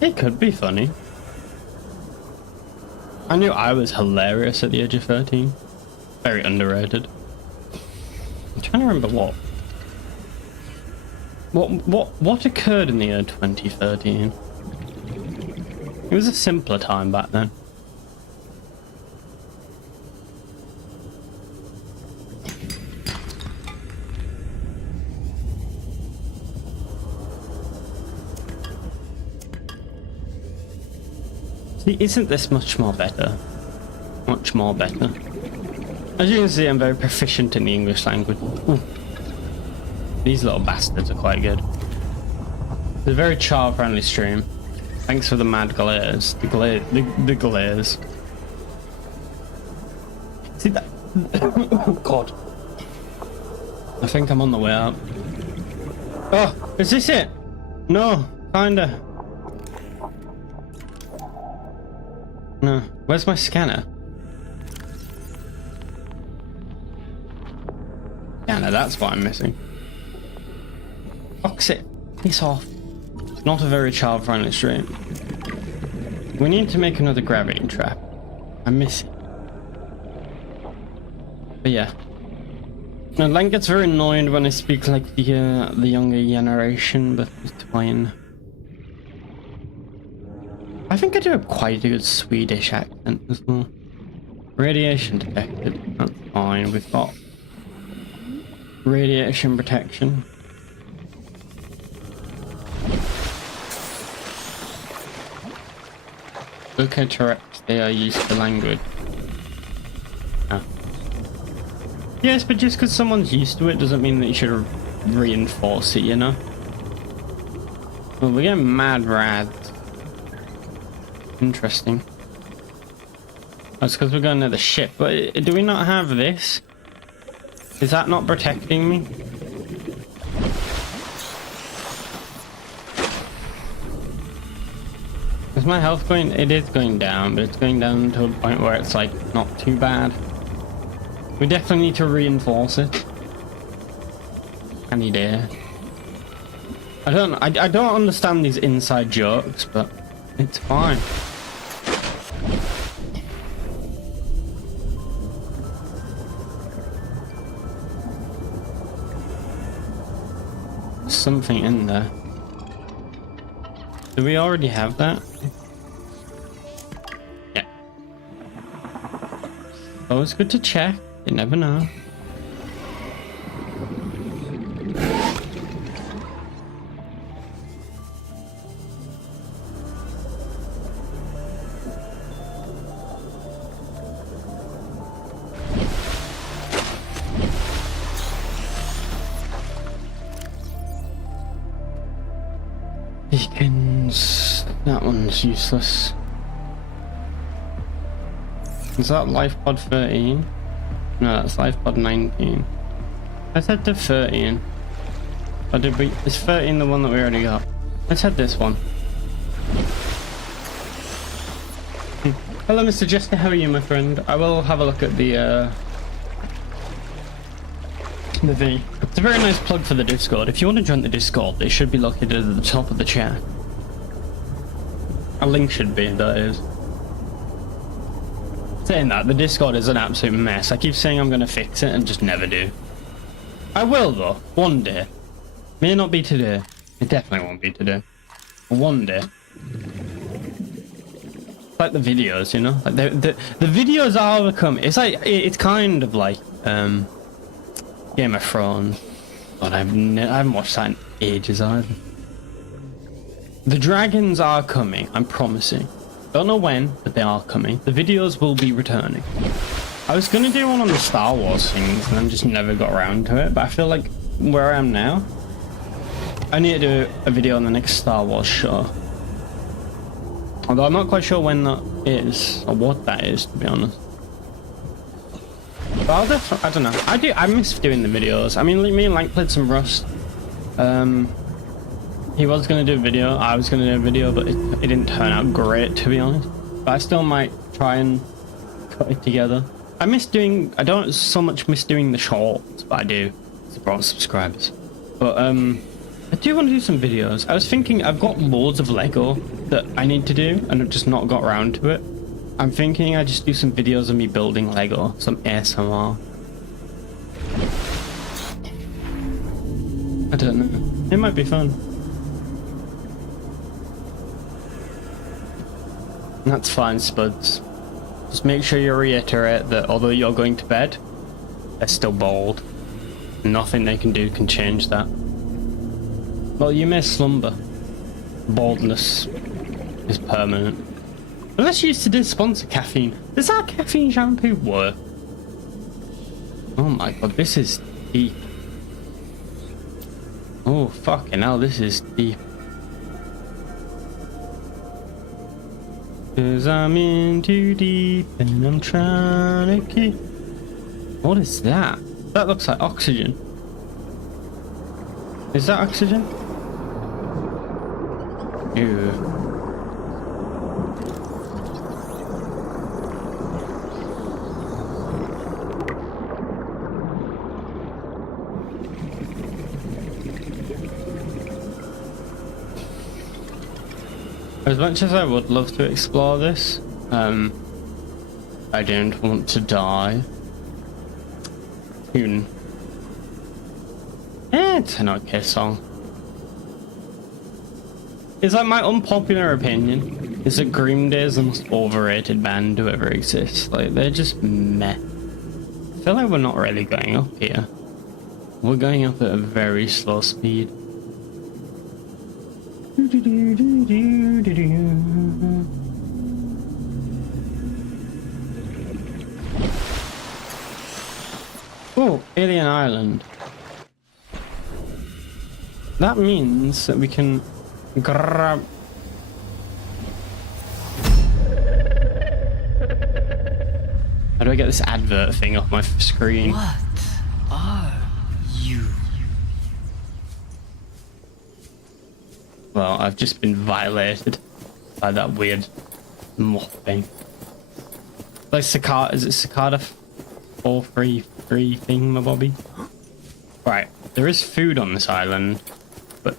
It could be funny. I knew I was hilarious at the age of 13. Very underrated. I'm trying to remember what occurred in the year 2013. It was a simpler time back then. See, isn't this much more better? Much more better. As you can see, I'm very proficient in the English language. Ooh. These little bastards are quite good. It's a very child-friendly stream. Thanks for the mad glares. The glares. See that? Oh, God. I think I'm on the way out. Oh, is this it? No, kinda. No, where's my scanner? Scanner, that's what I'm missing. Box it. Piss off. Not a very child-friendly stream. We need to make another gravity trap. I miss it. But yeah. Now, Lank gets very annoyed when I speak like the younger generation, but it's fine. I think I do have quite a good Swedish accent as well. Radiation detected. That's fine. We've got radiation protection. Look how correct they are used to language. Ah. Yes, but just because someone's used to it doesn't mean that you should reinforce it, you know? Well, we're getting mad rads. Interesting. That's because we're going near the ship. But do we not have this? Is that not protecting me? Is my health going? It is going down, but it's going down to a point where it's like not too bad. We definitely need to reinforce it. Any day. I don't understand these inside jokes, but it's fine. There's something in there. Do we already have that? Yeah. Always good to check. You never know. Beacons. That one's useless. Is that life pod 13? No, that's life pod 19. Let's head to 13. Or did we? Is 13 the one that we already got? Let's head this one. Hello, Mr. Jester. How are you, my friend? I will have a look at the V. It's a very nice plug for the Discord. If you want to join the Discord, it should be located at the top of the chat. A link should be, that is. Saying that, the Discord is an absolute mess. I keep saying I'm going to fix it and just never do. I will, though. One day. May not be today. It definitely won't be today. But one day. It's like the videos, you know? Like the videos are become... It's like... It's kind of like... Game of Thrones. God, I haven't watched that in ages either. The dragons are coming, I'm promising. Don't know when, but they are coming. The videos will be returning. I was gonna do one on the Star Wars things and then just never got around to it, but I feel like where I am now, I need to do a video on the next Star Wars show. Although I'm not quite sure when that is, or what that is, to be honest. But I'll definitely, I don't know. I miss doing the videos. I mean, me and Lank played some Rust. He was going to do a video, I was going to do a video, but it didn't turn out great, to be honest. But I still might try and cut it together. I don't so much miss doing the shorts, but I do. It's brought subscribers. But, I do want to do some videos. I was thinking I've got loads of Lego that I need to do, and I've just not got around to it. I'm thinking I just do some videos of me building Lego, some ASMR. I don't know. It might be fun. That's fine, Spuds. Just make sure you reiterate that although you're going to bed, they're still bald. Nothing they can do can change that. Well, you may slumber. Baldness is permanent. Unless you used to sponsor caffeine. Does our caffeine shampoo work? Oh my god, this is deep. Oh, fucking hell, this is deep. 'Cause I'm in too deep and I'm trying to keep... What is that? That looks like oxygen. Is that oxygen? Ew. As much as I would love to explore this, I don't want to die. Tune. It's an okay song. It's like my unpopular opinion is that Green Day is the most overrated band to ever exist. Like, they're just meh. I feel like we're not really going up here. We're going up at a very slow speed. Oh, Alien Island. That means that we can grab... How do I get this advert thing off my screen? What are you? Well, I've just been violated by that weird moth thing. Like cicada, is it cicada 433 thing, my bobby? Right, there is food on this island, but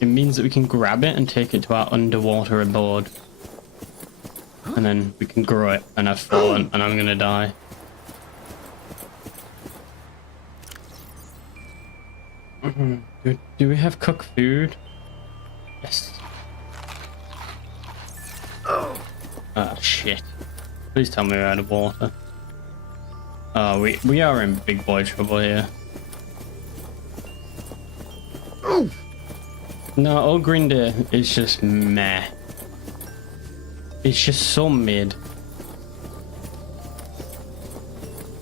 it means that we can grab it and take it to our underwater abode. And then we can grow it, and I've fallen, and I'm gonna die. Do we have cooked food? Yes. Ah, shit. Please tell me we're out of water. Oh, we are in big boy trouble here. No, Old Green Day is just meh. It's just so mid.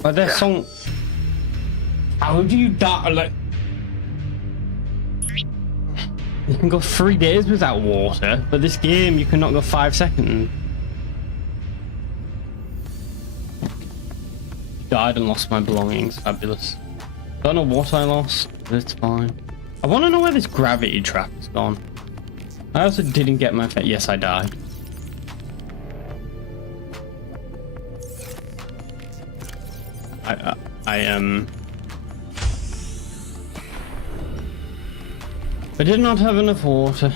Like their song... How do you die? Like... You can go 3 days without water, but this game you cannot go 5 seconds. Died and lost my belongings. Fabulous. Don't know what I lost, but it's fine. I want to know where this gravity trap has gone. I also didn't get my... Yes, I died. I did not have enough water.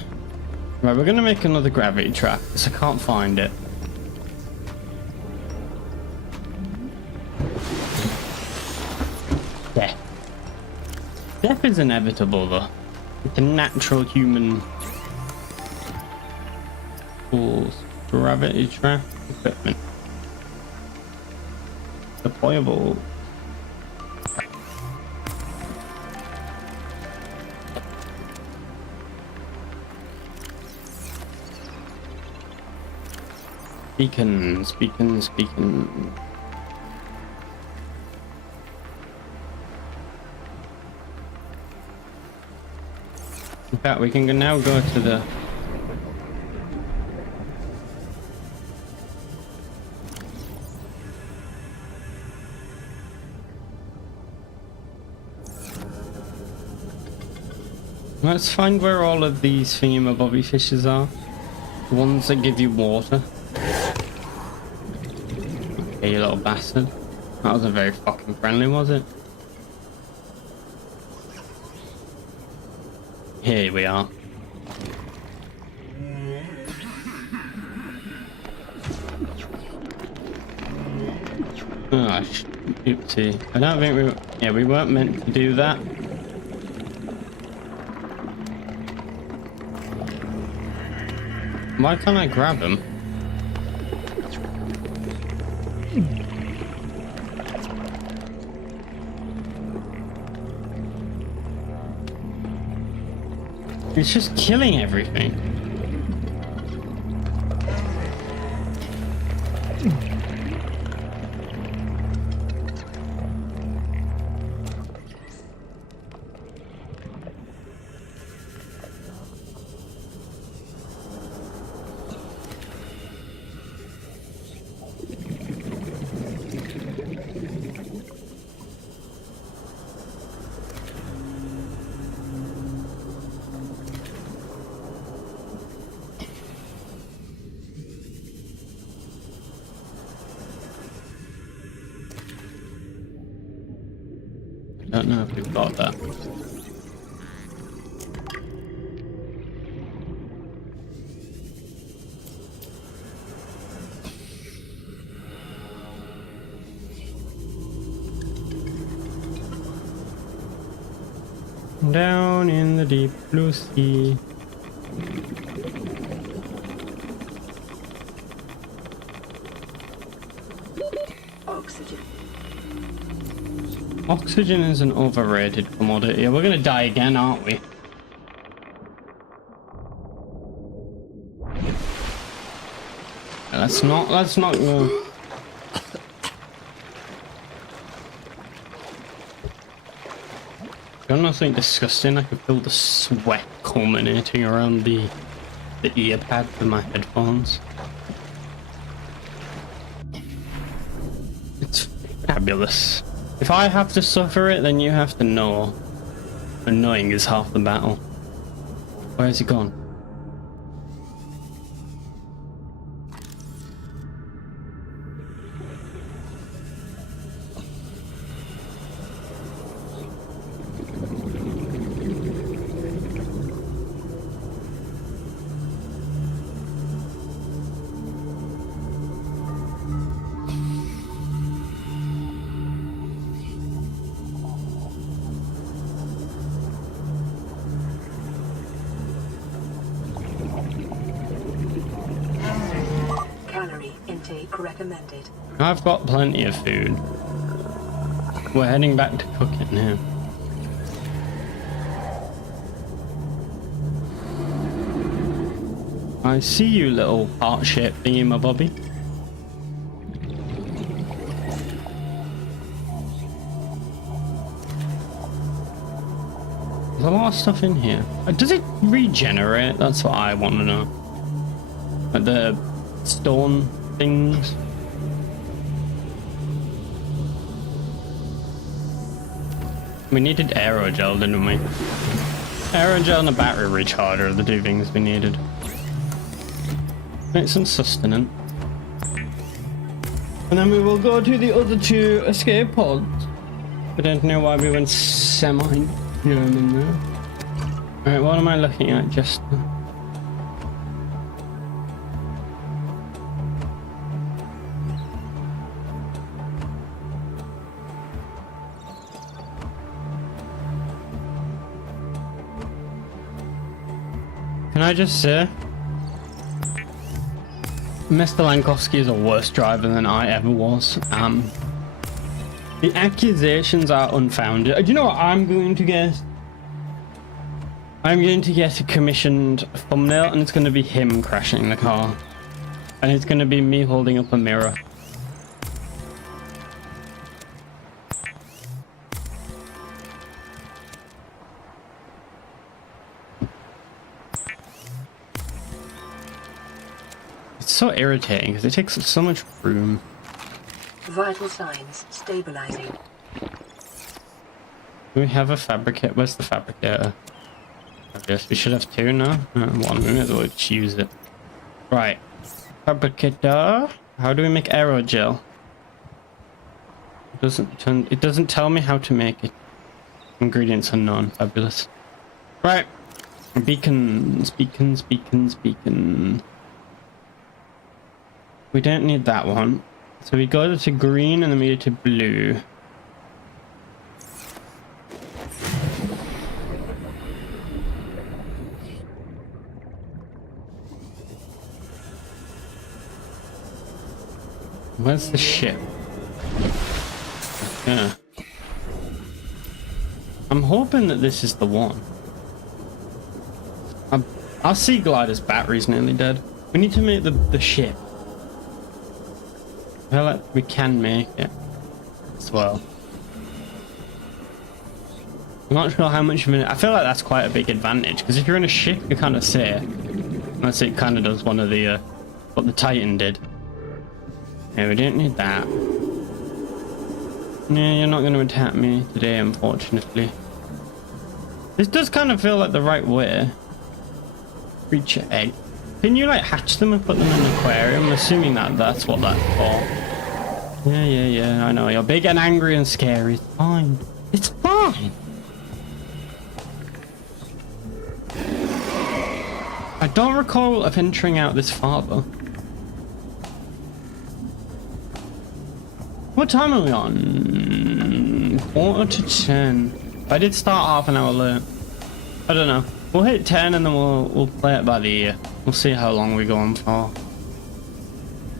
Right, we're gonna make another gravity trap because I can't find it. Death. Death is inevitable though. It's a natural human tools. Gravity trap equipment. Deployable. Beacons. Yeah, we can now go to the... Let's find where all of these thingamabobby fishes are. The ones that give you water. Okay, you little bastard. That wasn't very fucking friendly, was it? Here we are. Oh, oopsie. I don't think we... Yeah, we weren't meant to do that. Why can't I grab him? It's just killing everything. I don't know if we've got that. Down in the deep blue sea. Oxygen. Oxygen is an overrated commodity. We're gonna die again, aren't we? Let's not go. Got nothing disgusting. I can feel the sweat culminating around the ear pad for my headphones. It's fabulous. If I have to suffer it, then you have to know. Annoying is half the battle. Where is he gone? Intake recommended. I've got plenty of food. We're heading back to cook it now. I see you, little heart-shaped thingy-mabobby. There's a lot of stuff in here. Does it regenerate? That's what I want to know. Like the stone things. We needed aerogel, didn't we? Aerogel and a battery recharger are the two things we needed. Make some sustenance. And then we will go to the other two escape pods. I don't know why we went semi-German there. Alright, what am I looking at just now? Can I just say, Mr. Lankofski is a worse driver than I ever was. The accusations are unfounded. Do you know what I'm going to get? I'm going to get a commissioned thumbnail, and it's going to be him crashing the car. And it's going to be me holding up a mirror. It's so irritating because it takes up so much room. Vital signs stabilizing. Do we have a fabricator? Where's the fabricator? I guess we should have two now. One, we may as well just use it. Right. Fabricator. How do we make aerogel? It doesn't tell me how to make it. Ingredients unknown. Fabulous. Right. Beacons. We don't need that one. So we go to green and then we go to blue. Where's the ship? Yeah. I'm hoping that this is the one. Our sea glider's battery's nearly dead. We need to make the ship. I feel like we can make it as well. I'm not sure how much of it. I feel like that's quite a big advantage because if you're in a ship, you kind of say, unless it kind of does one of the what the Titan did. Yeah, we don't need that. Yeah, you're not going to attack me today, unfortunately. This does kind of feel like the right way. Creature egg. Can you like hatch them and put them in an aquarium? I'm assuming that's what that's for. Yeah, I know. You're big and angry and scary. It's fine. It's fine. I don't recall of entering out this far though. What time are we on? 9:45. I did start half an hour late. I don't know. We'll hit 10 and then we'll play it by the ear. We'll see how long we go on for.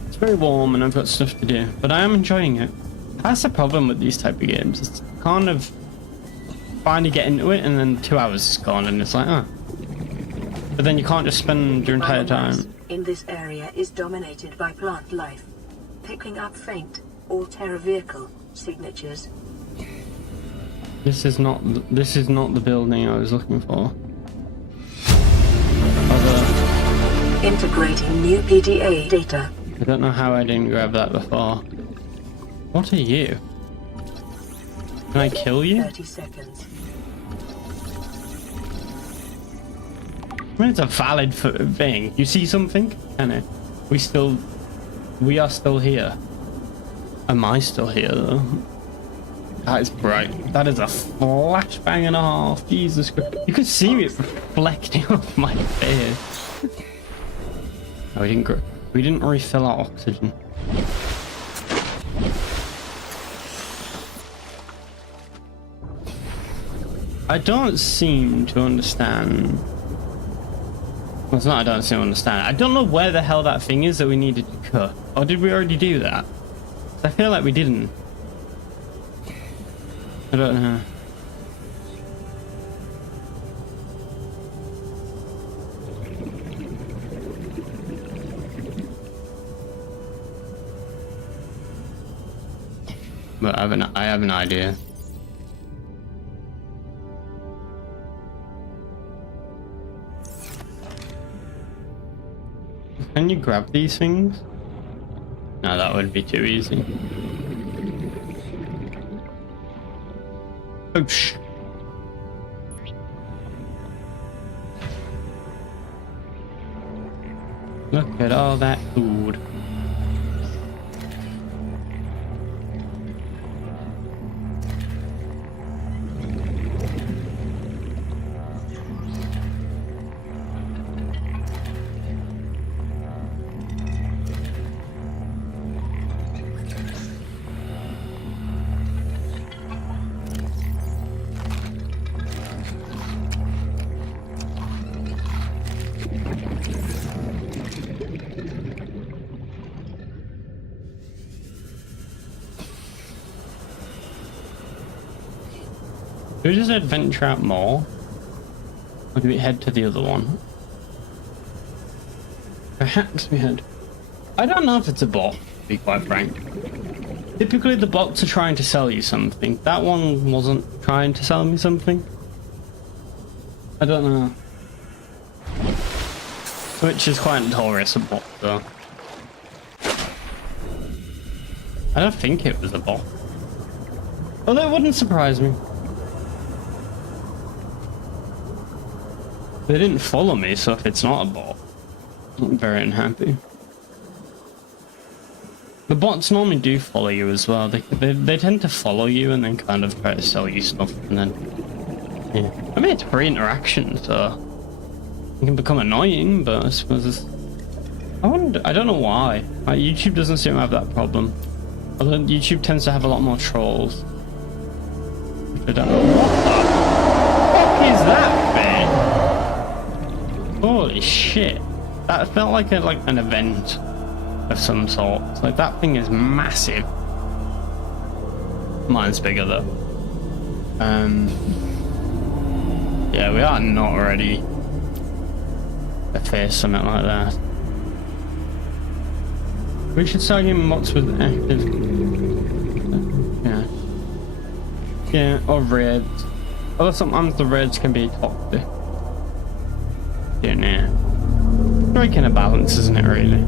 It's very warm and I've got stuff to do, but I am enjoying it. That's the problem with these type of games. It's kind of finally get into it and then 2 hours is gone and it's like, oh. But then you can't just spend your entire time. In this area is dominated by plant life, picking up faint all-terra vehicle signatures. This is not the building I was looking for. Integrating new PDA data. I don't know how I didn't grab that before. What are you? Can I kill you? 30 seconds. I mean, it's a valid thing. You see something? Can it? We are still here. Am I still here though? That is bright. That is a flashbang and a half. Jesus Christ. You could see it reflecting off my face. Oh, we didn't refill our oxygen. I don't seem to understand. Well, it's not I don't seem to understand. I don't know where the hell that thing is that we needed to cut. Or did we already do that? I feel like we didn't. I don't know. But I have an idea. Can you grab these things? No, that would be too easy. Ouch. Look at all that food. Do we just adventure out more? Or do we head to the other one? Perhaps we head. I don't know if it's a bot, to be quite frank. Typically the bots are trying to sell you something. That one wasn't trying to sell me something. I don't know. Which is quite notorious a bot though. I don't think it was a bot. Although it wouldn't surprise me. They didn't follow me, so if it's not a bot, I'm very unhappy. The bots normally do follow you as well. They tend to follow you and then kind of try to sell you stuff, and then yeah. I mean, it's free interaction, so it can become annoying, but I suppose it's... I don't know why. YouTube doesn't seem to have that problem. Although YouTube tends to have a lot more trolls. Which I don't know. What the fuck is that thing? Holy shit. That felt like an event of some sort. It's like, that thing is massive. Mine's bigger though. Yeah, we are not ready to face something like that. We should start getting mods with active. Yeah. Yeah, or raids. Although sometimes the raids can be toxic. Yeah, striking a balance, isn't it, really?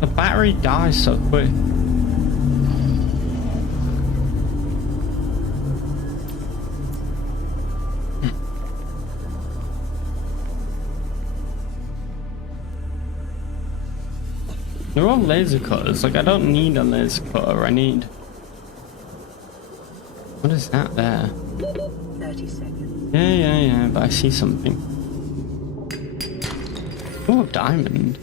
The battery dies so quick. They're all laser cutters. Like, I don't need a laser cutter. I need... What is that there? 30 seconds. Yeah, but I see something. Oh, diamond.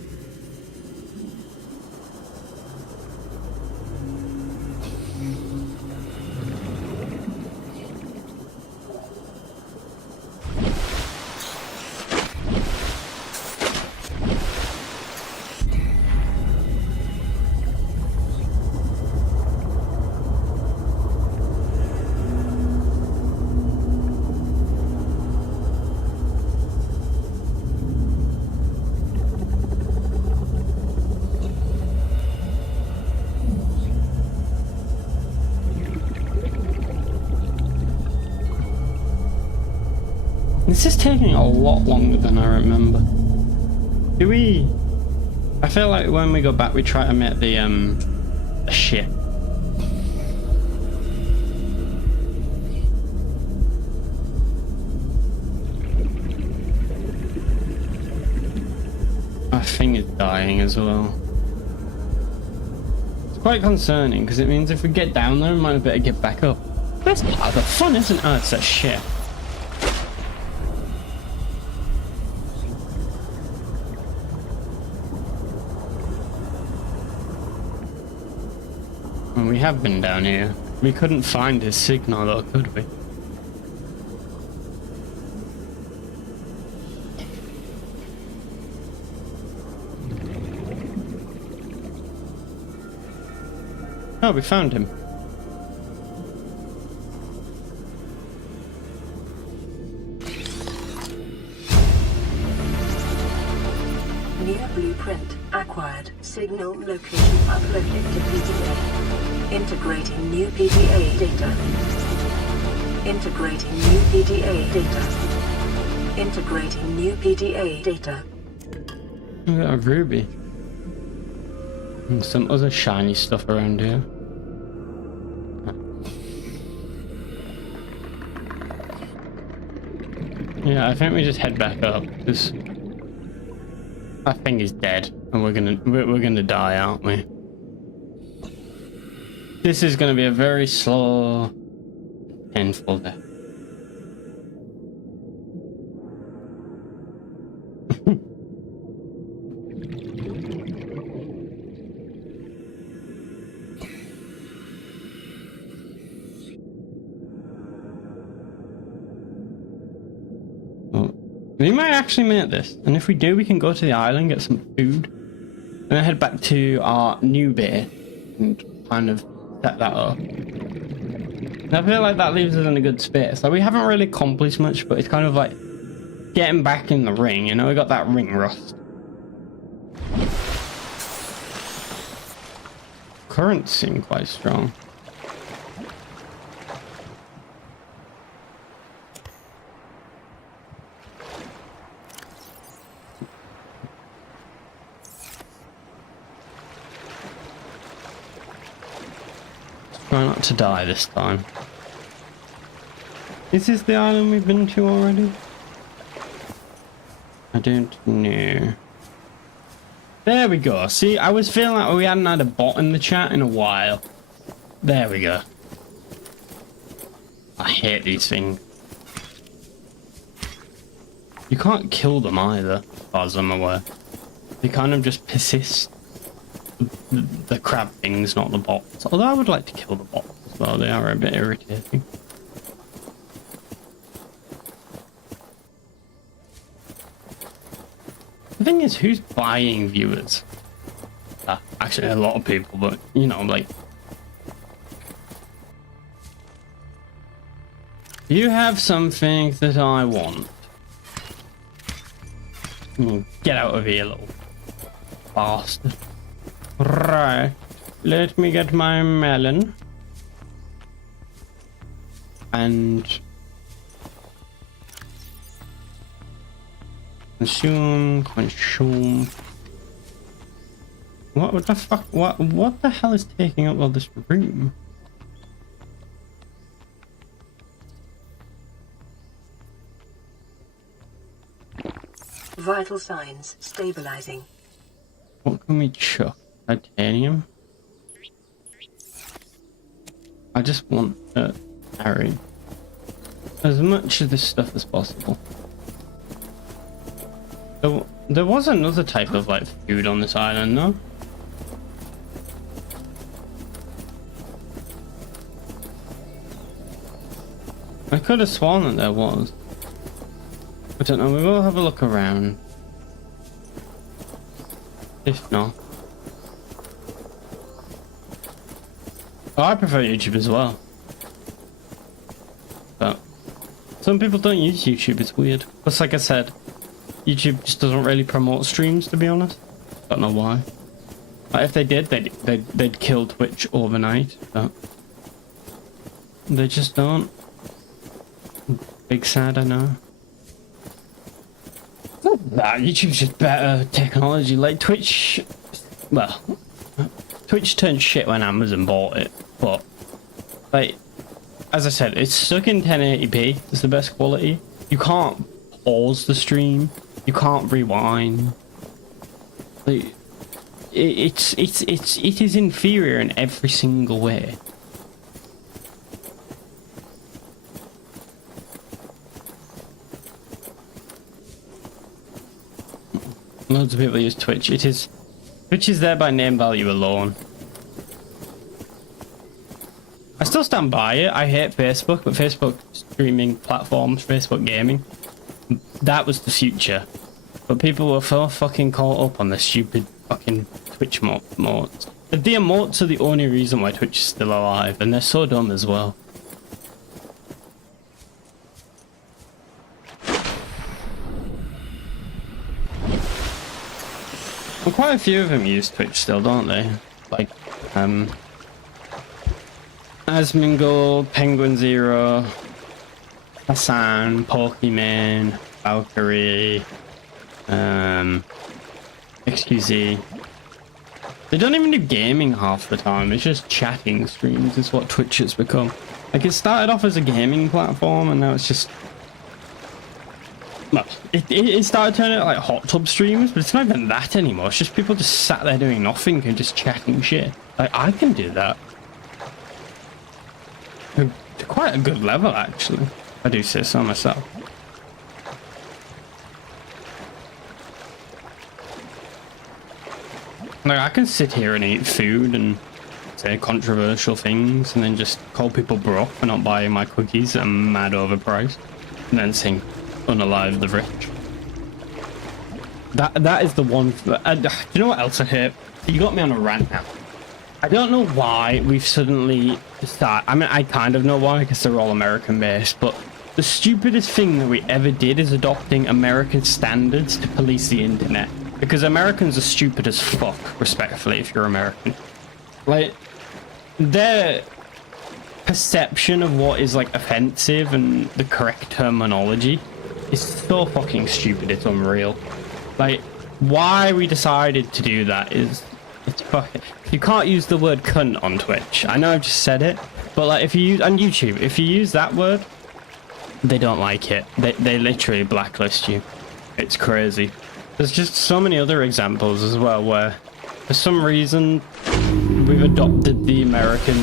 This is taking a lot longer than I remember. Do we... I feel like when we go back we try to make the ship. My thing is dying as well. It's quite concerning because it means if we get down there we might better get back up. That's part of the fun, isn't it? Oh, it's that ship. We have been down here. We couldn't find his signal though, could we? Oh, we found him. Near blueprint acquired. Signal location uploaded to PDA. Integrating new PDA data. Integrating new PDA data. Integrating new PDA data. We got a ruby. And some other shiny stuff around here. Yeah, I think we just head back up because that thing is dead, and we're gonna die, aren't we? This is gonna be a very slow, painful death. We might actually make this, and if we do, we can go to the island, get some food, and then head back to our new bay and kind of set that up. And I feel like that leaves us in a good space. Like, we haven't really accomplished much, but it's kind of like getting back in the ring, you know? We got that ring rust. Currents seem quite strong. Try not to die this time. Is this the island we've been to already? I don't know. There we go. See, I was feeling like we hadn't had a bot in the chat in a while. There we go. I hate these things. You can't kill them either, as far as I'm aware. They kind of just persist. The crab things, not the bots. Although I would like to kill the bots as well. They are a bit irritating. The thing is, who's buying viewers? Actually, a lot of people, but you know, like. You have something that I want. Get out of here, little bastard. Right. Let me get my melon. And consume. What the fuck? What the hell is taking up all this room? Vital signs stabilizing. What can we chuck? Titanium? I just want to carry as much of this stuff as possible. There was another type of like food on this island, no? I could have sworn that there was. I don't know, we will have a look around. If not. Oh, I prefer YouTube as well. But some people don't use YouTube, it's weird. Plus, like I said, YouTube just doesn't really promote streams, to be honest. Don't know why. Like, if they did, they'd kill Twitch overnight, but they just don't. Big sad, I know. Nah, YouTube's just better technology. Like Twitch, well, Twitch turned shit when Amazon bought it, but like, as I said, it's stuck in 1080p. It's the best quality. You can't pause the stream. You can't rewind. Like, it is inferior in every single way. Loads of people use Twitch. Twitch is there by name value alone. I still stand by it. I hate Facebook, but Facebook streaming platforms, Facebook gaming, that was the future. But people were so fucking caught up on the stupid fucking Twitch emotes. The emotes are the only reason why Twitch is still alive, and they're so dumb as well. And quite a few of them use Twitch still, don't they? Like, Asmongold, Penguin Zero, Hassan, Pokemon, Valkyrie, XQZ. They don't even do gaming half the time, it's just chatting streams is what Twitch has become. Like, it started off as a gaming platform and now it's just... Well, it started turning out like hot tub streams, but it's not even that anymore. It's just people just sat there doing nothing and just chatting shit. Like, I can do that. To quite a good level, actually. I do say so myself. Like, I can sit here and eat food and say controversial things and then just call people broke for not buying my cookies that are mad overpriced. And then sing Unalive the Rich. That is the one. Do you know what else I hate? You got me on a rant now. I don't know why we've suddenly started. I mean, I kind of know why, because they're all American based, but the stupidest thing that we ever did is adopting American standards to police the internet. Because Americans are stupid as fuck, respectfully, if you're American. Like, their perception of what is like offensive and the correct terminology is so fucking stupid, it's unreal. Like, why we decided to do that is It's fucking. You can't use the word cunt on Twitch. I know I've just said it, but like if you use on YouTube, if you use that word, they don't like it. They literally blacklist you. It's crazy. There's just so many other examples as well where, for some reason, we've adopted the American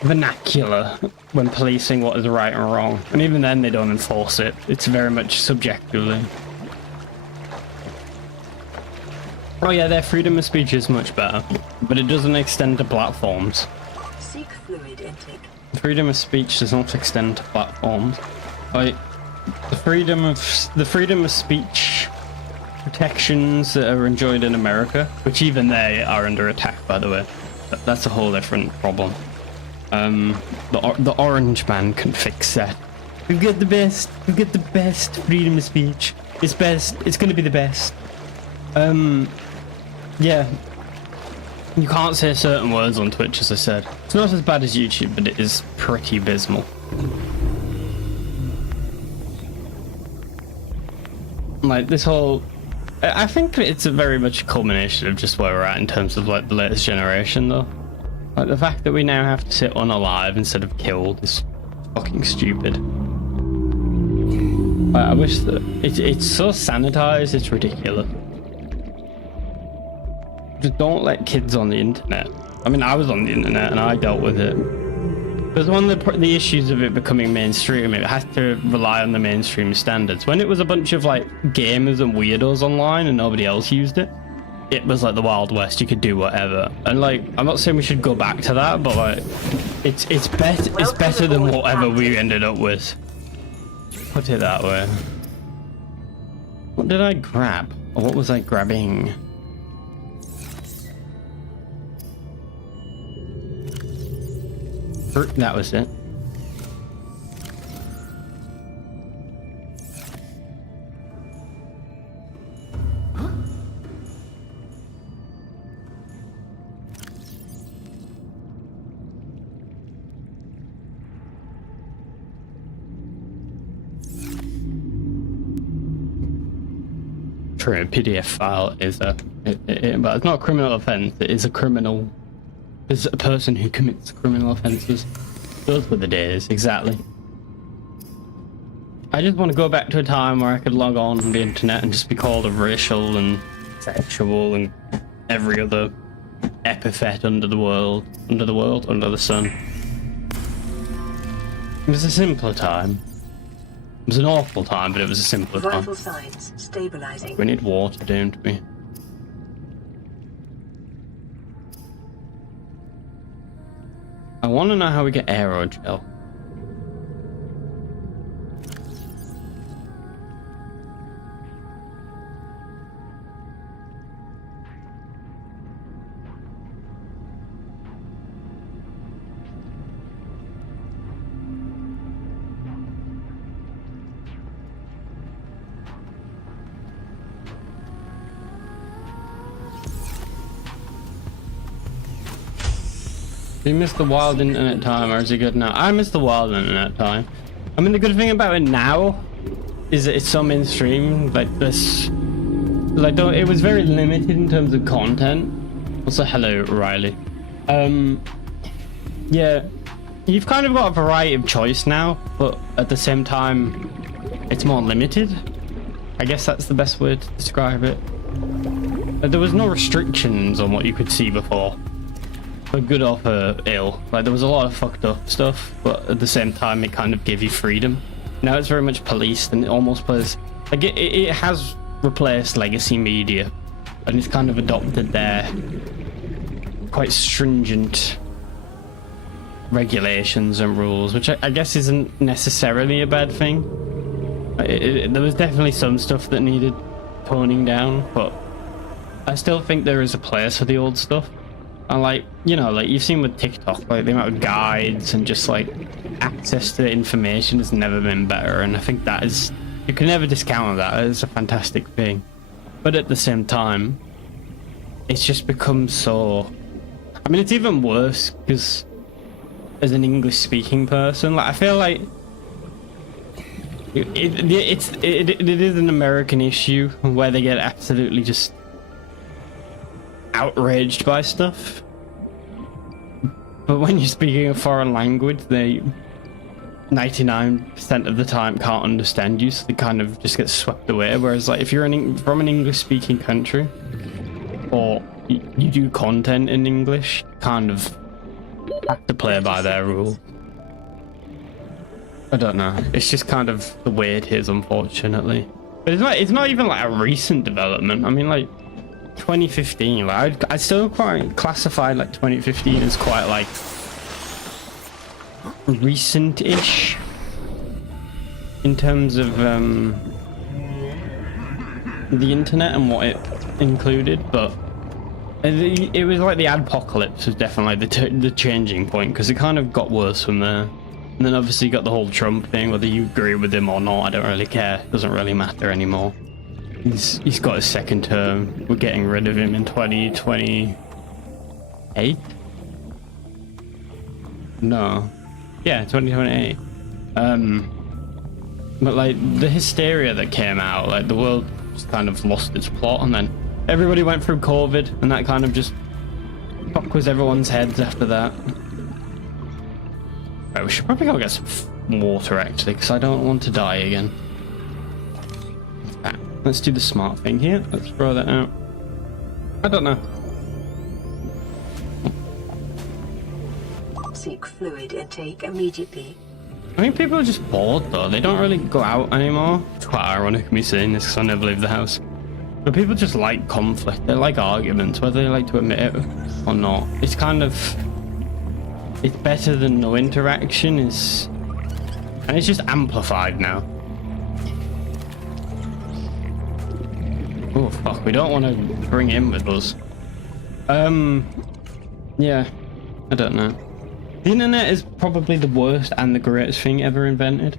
vernacular when policing what is right and wrong, and even then they don't enforce it. It's very much subjectively. Oh yeah, their freedom of speech is much better, but it doesn't extend to platforms. Seek fluid intake. Freedom of speech does not extend to platforms. Like the freedom of speech protections that are enjoyed in America, which even they are under attack, by the way. That's a whole different problem. The orange man can fix that. We've got the best. We've got the best freedom of speech. It's best. It's gonna be the best. Yeah. You can't say certain words on Twitch, as I said. It's not as bad as YouTube, but it is pretty abysmal. Like this whole, I think it's a very much a culmination of just where we're at in terms of like the latest generation, though. Like the fact that we now have to sit unalive instead of killed is fucking stupid. I wish that it's so sanitized, it's ridiculous. Just don't let kids on the internet. I mean, I was on the internet and I dealt with it. Because one of the issues of it becoming mainstream, it has to rely on the mainstream standards. When it was a bunch of like gamers and weirdos online and nobody else used it, it was like the Wild West. You could do whatever. And like, I'm not saying we should go back to that, but like, it's better than whatever we ended up with. Put it that way. What did I grab? Or what was I grabbing? That was it. True, a PDF file is but it's not a criminal offense. It is a criminal. There's a person who commits criminal offenses. Those were the days, exactly. I just want to go back to a time where I could log on the internet and just be called a racial and sexual and every other epithet under the sun. It was a simpler time. It was an awful time, but it was a simpler time. Vital signs stabilizing. We need water, don't we? I want to know how we get aerogel. Do you miss the wild internet time, or is it good now? I miss the wild internet time. I mean, the good thing about it now is that it's so mainstream. Like this, like it was very limited in terms of content. Also, hello, Riley. Yeah, you've kind of got a variety of choice now, but at the same time, it's more limited. I guess that's the best way to describe it. There was no restrictions on what you could see before. For good or for ill. Like there was a lot of fucked up stuff, but at the same time it kind of gave you freedom. Now it's very much policed and it almost plays like it has replaced legacy media and it's kind of adopted their quite stringent regulations and rules, which I guess isn't necessarily a bad thing. There was definitely some stuff that needed toning down, but I still think there is a place for the old stuff. And like, you know, like you've seen with TikTok, like the amount of guides and just like access to information has never been better. And I think that is, you can never discount that. It's a fantastic thing. But at the same time, it's just become so, I mean, it's even worse because as an English speaking person, like I feel like it is an American issue where they get absolutely just outraged by stuff. But when you're speaking a foreign language, they 99% of the time can't understand you, so they kind of just get swept away. Whereas like if you're from an English speaking country, or you do content in English, you kind of have to play by their rules. I don't know, it's just kind of the way it is, unfortunately. But it's not even like a recent development. I mean, like 2015, like I still quite classify like 2015 as quite like recent-ish in terms of the internet and what it included, but it was like the adpocalypse was definitely the changing point, because it kind of got worse from there. And then obviously you got the whole Trump thing, whether you agree with him or not, I don't really care. It doesn't really matter anymore. He's got his second term. We're getting rid of him in 2028? No. Yeah, 2028. But like the hysteria that came out, like the world just kind of lost its plot, and then everybody went through COVID, and that kind of just fucked with everyone's heads after that. Right, we should probably go get some water actually, because I don't want to die again. Ah, let's do the smart thing here. Let's throw that out. I don't know. Seek fluid intake immediately. I think people are just bored though. They don't really go out anymore. It's quite ironic me saying this because I never leave the house. But people just like conflict. They like arguments, whether they like to admit it or not. It's kind of... It's better than no interaction. And it's just amplified now. Oh fuck, we don't want to bring him with us. Yeah, I don't know. The internet is probably the worst and the greatest thing ever invented.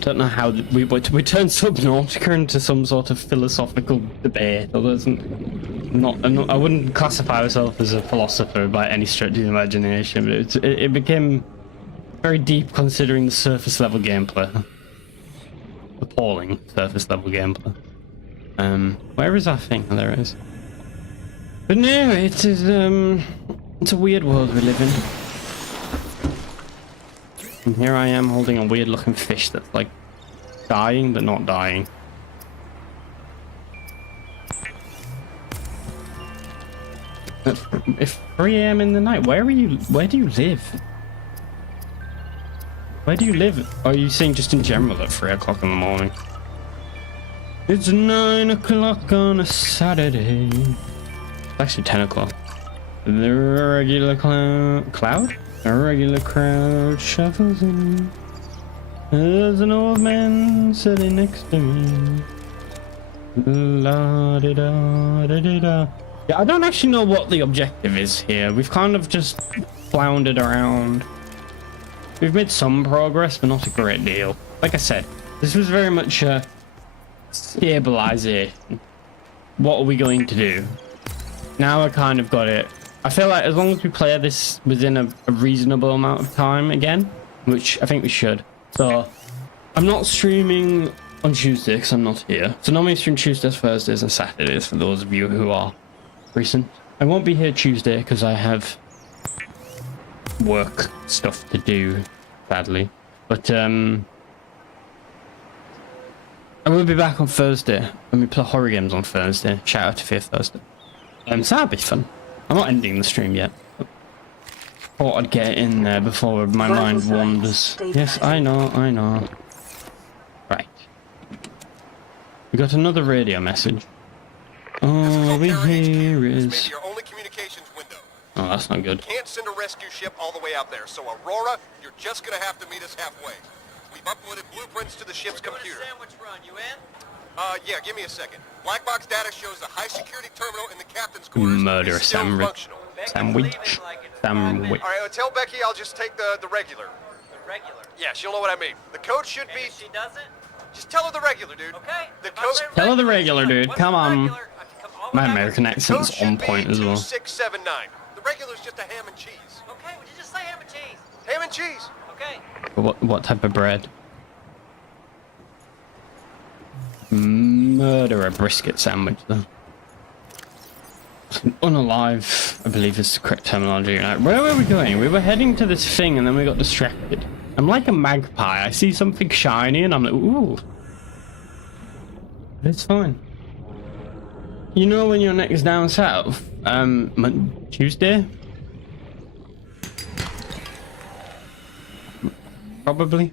Don't know how we turned Subnautica into some sort of philosophical debate. I wouldn't classify myself as a philosopher by any stretch of the imagination, but it became very deep considering the surface level gameplay. Appalling surface level gameplay. Where is our thing? Oh, there it is. But no, it's a weird world we live in. And here I am holding a weird looking fish that's like dying but not dying. It's 3 AM in the night. Where do you live? Where do you live? Or are you saying just in general at 3 o'clock in the morning? It's 9 o'clock on a Saturday. It's actually 10 o'clock. The regular cloud? A regular crowd shuffles in. There's an old man sitting next to me. La -di -da, da -di -da. Yeah, I don't actually know what the objective is here. We've kind of just floundered around. We've made some progress, but not a great deal. Like I said, this was very much a stabilization. What are we going to do? Now I kind of got it. I feel like as long as we play this within a reasonable amount of time again, which I think we should. So I'm not streaming on Tuesday because I'm not here. So normally I stream Tuesdays, Thursdays and Saturdays for those of you who are recent. I won't be here Tuesday because I have work stuff to do, sadly. But I will be back on Thursday when we play horror games on Thursday. Shout out to Fifth Thursday. So that'll be fun. I'm not ending the stream yet. Thought I'd get in there before my mind wanders. Yes, I know. Right. We got another radio message. All we hear is... your only communications window. Oh, that's not good. Can't send a rescue ship all the way out there, so Aurora, you're just gonna have to meet us halfway. We've uploaded blueprints to the ship's computer. Sandwich run, you in? Yeah, give me a second. Black box data shows the high security terminal in the captain's quarters Murder is still sandwich. functional. Sandwich. Sandwich. All right, tell Becky I'll just take the regular. The regular. Yeah, she'll know what I mean. The code should And be... if she doesn't, Just tell her the regular, dude. okay. The If I code... say Tell her the regular, dude. what's Come the on. regular? I can come all the My way down. American Code accent's should on be point as well. 2679. The regular's just a ham and cheese. Okay, would you just say ham and cheese? Ham and cheese. Okay. What type of bread? murder a brisket sandwich though. Unalive, I believe is the correct terminology. Right, where were we going? We were heading to this thing and then we got distracted. I'm like a magpie. I see something shiny and I'm like, ooh. But it's fine. You know when you're next down south? Tuesday? Probably.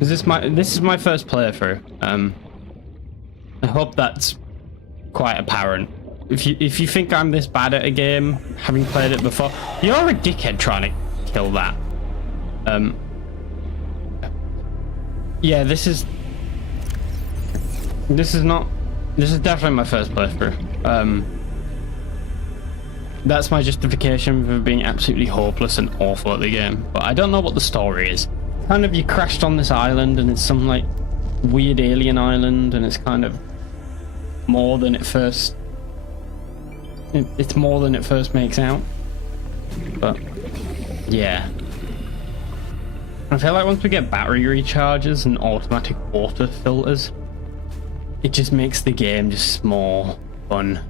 Is this is my first playthrough. I hope that's quite apparent. If you think I'm this bad at a game, having played it before, you're a dickhead trying to kill that. Yeah, this is definitely my first playthrough. That's my justification for being absolutely hopeless and awful at the game. But I don't know what the story is. Kind of, you crashed on this island and it's some like weird alien island and it's kind of more than it first. It's more than it first makes out. But yeah. I feel like once we get battery recharges and automatic water filters, it just makes the game just more fun.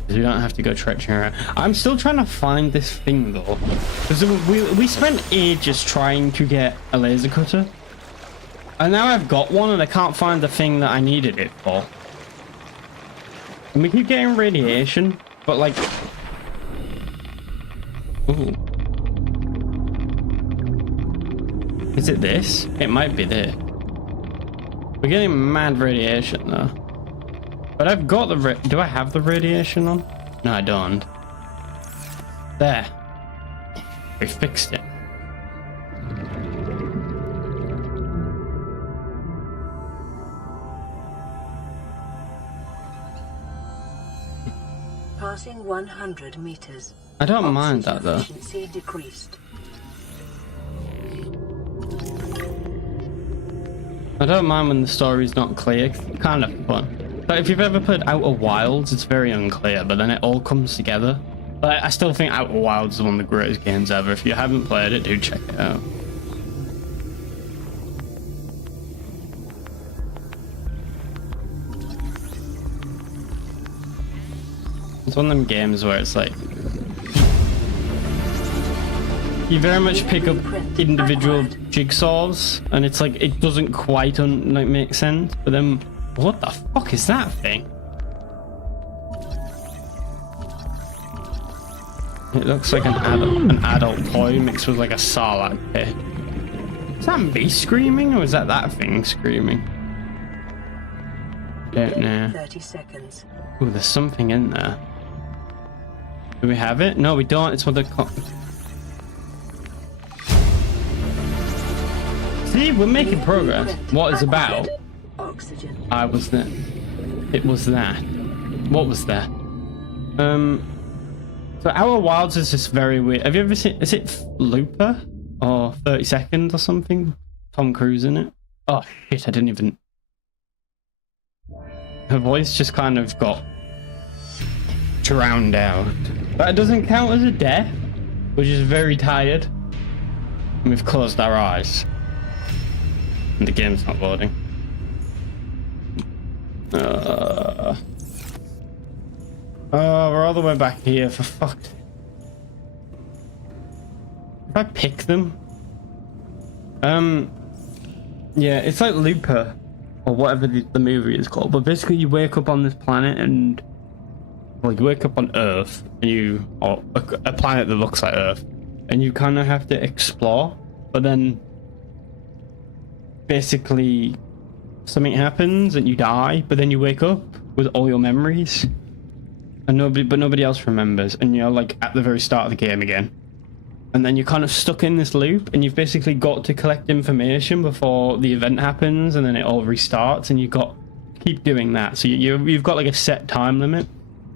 Because we don't have to go trekking around. I'm still trying to find this thing though. Because we spent ages trying to get a laser cutter. And now I've got one and I can't find the thing that I needed it for. And we keep getting radiation, but like... Ooh. Is it this? It might be this. We're getting mad radiation though. But I've got the do I have the radiation on? No, I don't. There. We fixed it. Passing 100 meters. I don't mind that though. Efficiency decreased. I don't mind when the story's not clear. It's kind of fun. But if you've ever played Outer Wilds, it's very unclear, but then it all comes together. But I still think Outer Wilds is one of the greatest games ever. If you haven't played it, do check it out. It's one of them games where it's like you very much pick up individual jigsaws, and it's like it doesn't quite make sense. But then, what the fuck is that thing? It looks like an adult toy mixed with like a Sarlacc pit. Is that me screaming, or is that thing screaming? I don't know. 30 seconds. Ooh, there's something in there. Do we have it? No, we don't. It's what they're called. See, we're making progress. What is about? Oxygen. I was there. It was that. What was that? So Outer Wilds is just very weird. Have you ever seen? Is it Looper or 30 Seconds or something? Tom Cruise in it. Oh shit! I didn't even. Her voice just kind of got drowned out. But it doesn't count as a death. We're just very tired. And we've closed our eyes. And the game's not loading. Oh, we're all the way back here, for fuck. If I pick them? Yeah, it's like Looper, or whatever the movie is called, but basically you wake up on this planet and, well, you wake up on Earth, and or a planet that looks like Earth, and you kind of have to explore, but then basically something happens and you die, but then you wake up with all your memories, and nobody else remembers, and you're like at the very start of the game again, and then you're kind of stuck in this loop, and you've basically got to collect information before the event happens, and then it all restarts, and you've got to keep doing that. So you've got like a set time limit,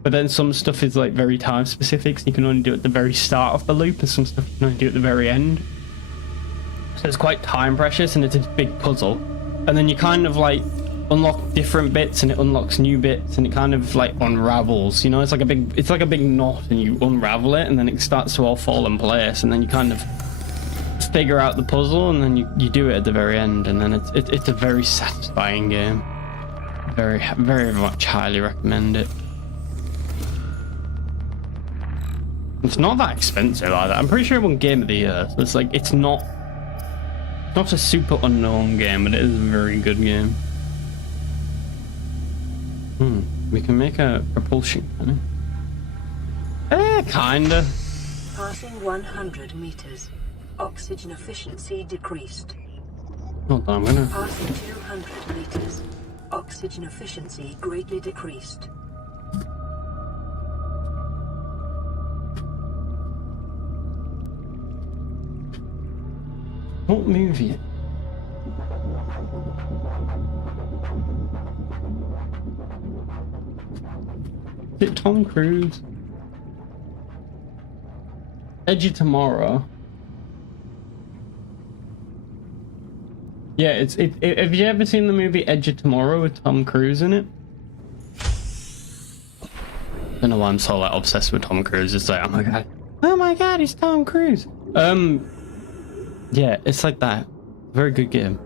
but then some stuff is like very time specific, so you can only do it at the very start of the loop, and some stuff you can only do at the very end. So it's quite time precious, and it's a big puzzle. And then you kind of like unlock different bits, and it unlocks new bits, and it kind of like unravels. You know, it's like a big knot, and you unravel it, and then it starts to all fall in place, and then you kind of figure out the puzzle, and then you do it at the very end, and then it's a very satisfying game. Very, very much highly recommend it. It's not that expensive either. I'm pretty sure it won Game of the Year. So it's like, it's not a super unknown game, but it is a very good game. We can make a propulsion cannon. Kinda. Passing 100 meters. Oxygen efficiency decreased. Hold on, I'm gonna... Passing 200 meters. Oxygen efficiency greatly decreased. Don't move yet. Is it Tom Cruise? Edge of Tomorrow. Yeah, have you ever seen the movie Edge of Tomorrow with Tom Cruise in it? I don't know why I'm so like obsessed with Tom Cruise. It's like, oh my god, he's Tom Cruise. Yeah, it's like that. Very good game.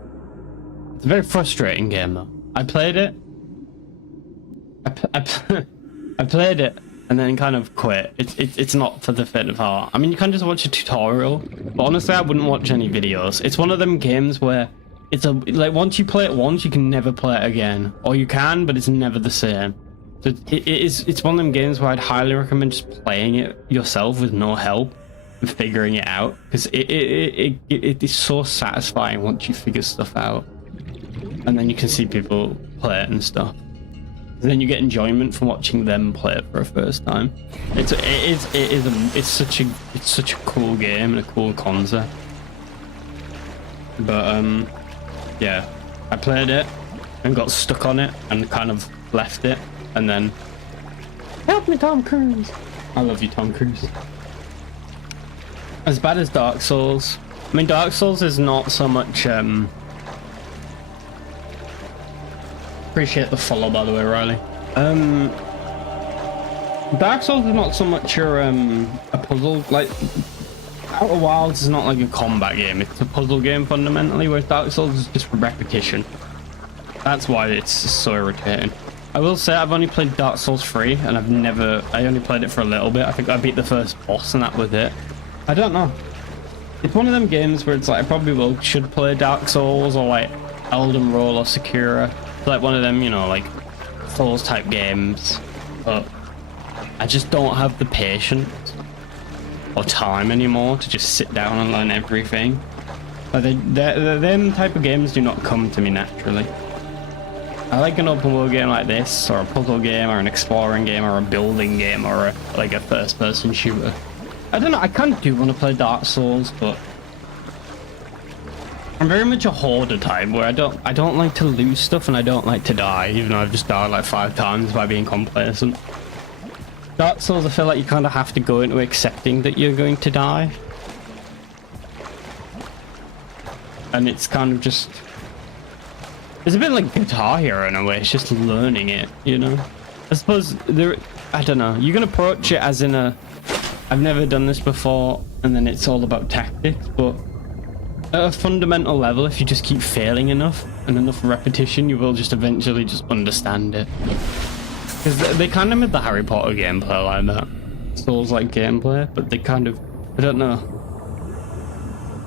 It's a very frustrating game though. I played it. I played it and then kind of quit. It's not for the faint of heart. I mean, you can just watch a tutorial, but honestly, I wouldn't watch any videos. It's one of them games where it's like once you play it once, you can never play it again, or you can, but it's never the same. So it's one of them games where I'd highly recommend just playing it yourself with no help and figuring it out, because it is so satisfying once you figure stuff out, and then you can see people play it and stuff. And then you get enjoyment from watching them play it for a first time. It's such a cool game and a cool concept. But yeah, I played it and got stuck on it and kind of left it, and then help me, Tom Cruise. I love you, Tom Cruise. As bad as Dark Souls. I mean, Dark Souls is not so much appreciate the follow, by the way, Riley. Dark Souls is not so much a puzzle. Like, Outer Wilds is not like a combat game. It's a puzzle game fundamentally, whereas Dark Souls is just repetition. That's why it's so irritating. I will say I've only played Dark Souls 3, and I only played it for a little bit. I think I beat the first boss, and that was it. I don't know. It's one of them games where it's like I probably should play Dark Souls or like Elden Roll or Sekiro. It's like one of them, you know, like Souls type games, but I just don't have the patience or time anymore to just sit down and learn everything. Like them type of games do not come to me naturally. I like an open world game like this, or a puzzle game, or an exploring game, or a building game, or like a first person shooter. I don't know, I kind of do want to play Dark Souls, but I'm very much a hoarder type where I don't like to lose stuff, and I don't like to die, even though I've just died like 5 times by being complacent. Dark Souls, I feel like you kind of have to go into accepting that you're going to die. And it's kind of just... It's a bit like Guitar Hero in a way, it's just learning it, you know? I suppose I don't know, you can approach it as in a... I've never done this before, and then it's all about tactics, but at a fundamental level, if you just keep failing enough and enough repetition, you will just eventually just understand it. Because they kind of made the Harry Potter gameplay like that. Souls-like gameplay, but they kind of... I don't know.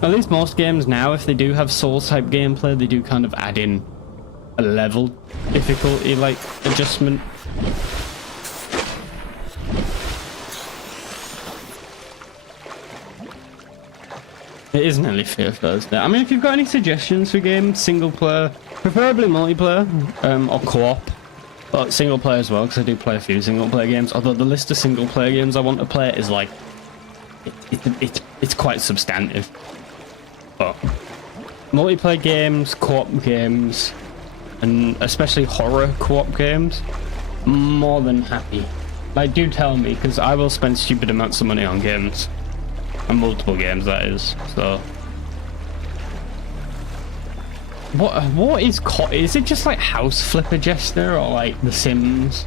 At least most games now, if they do have Souls-type gameplay, they do kind of add in a level difficulty, like, adjustment. It is nearly Fear Thursday. I mean, if you've got any suggestions for games, single player, preferably multiplayer, or co-op, but single player as well, because I do play a few single player games. Although the list of single player games I want to play is like, it's quite substantive. But multiplayer games, co-op games, and especially horror co-op games, more than happy. Like, do tell me, because I will spend stupid amounts of money on games. And multiple games, that is. So what is it just like House Flipper Jester or like The Sims?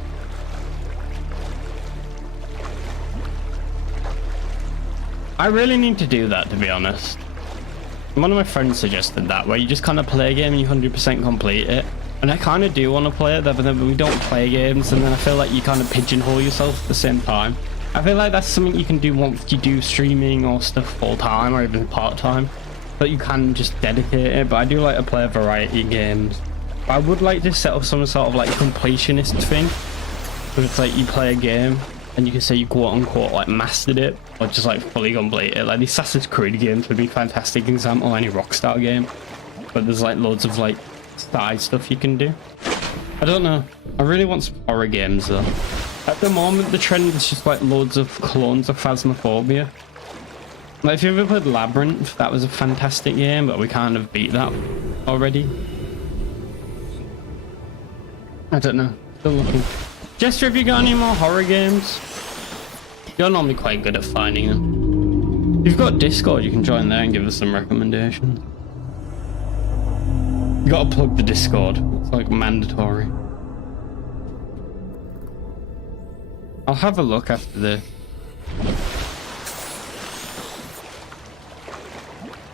I really need to do that, to be honest. One of my friends suggested that, where you just kind of play a game and you 100% complete it. And I kind of do want to play it, but then we don't play games, and then I feel like you kind of pigeonhole yourself at the same time. I feel like that's something you can do once you do streaming or stuff full time or even part time, but you can just dedicate it. But I do like to play a variety of games. But I would like to set up some sort of like completionist thing, where it's like you play a game and you can say you quote unquote like mastered it or just like fully complete it. Like the Assassin's Creed games would be a fantastic example, any Rockstar game, but there's like loads of like side stuff you can do. I don't know, I really want some horror games though. At the moment the trend is just like loads of clones of Phasmophobia. Like if you ever played Labyrinth, that was a fantastic game, but we kind of beat that already. I don't know, still looking. Jester, have you got any more horror games? You're normally quite good at finding them. If you've got Discord, you can join there and give us some recommendations. You gotta plug the Discord, it's like mandatory. I'll have a look after this.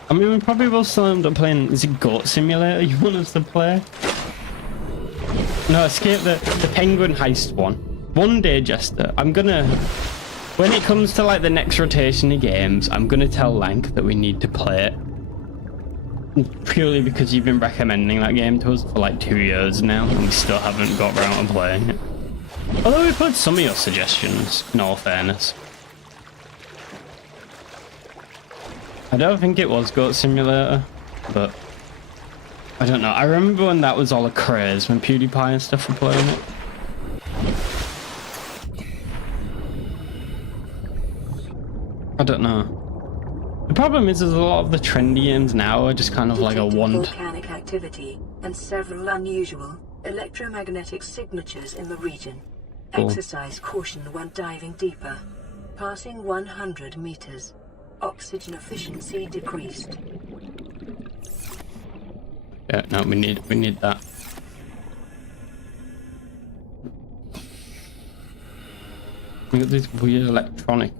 I mean, we probably will still end up playing, is it Goat Simulator you want us to play? No, escape the penguin heist one. One day, Jester, I'm gonna, when it comes to like the next rotation of games, I'm gonna tell Lank that we need to play it. Purely because you've been recommending that game to us for like 2 years now, and we still haven't got around to playing it. Although we've heard some of your suggestions, in all fairness. I don't think it was Goat Simulator, but I don't know. I remember when that was all a craze, when PewDiePie and stuff were playing it. I don't know. The problem is, there's a lot of the trendy games now are just kind of like a want. Volcanic activity and several unusual electromagnetic signatures in the region. Cool. Exercise caution when diving deeper. Passing 100 meters. Oxygen efficiency decreased. Yeah, no, we need that. We got this weird electronic.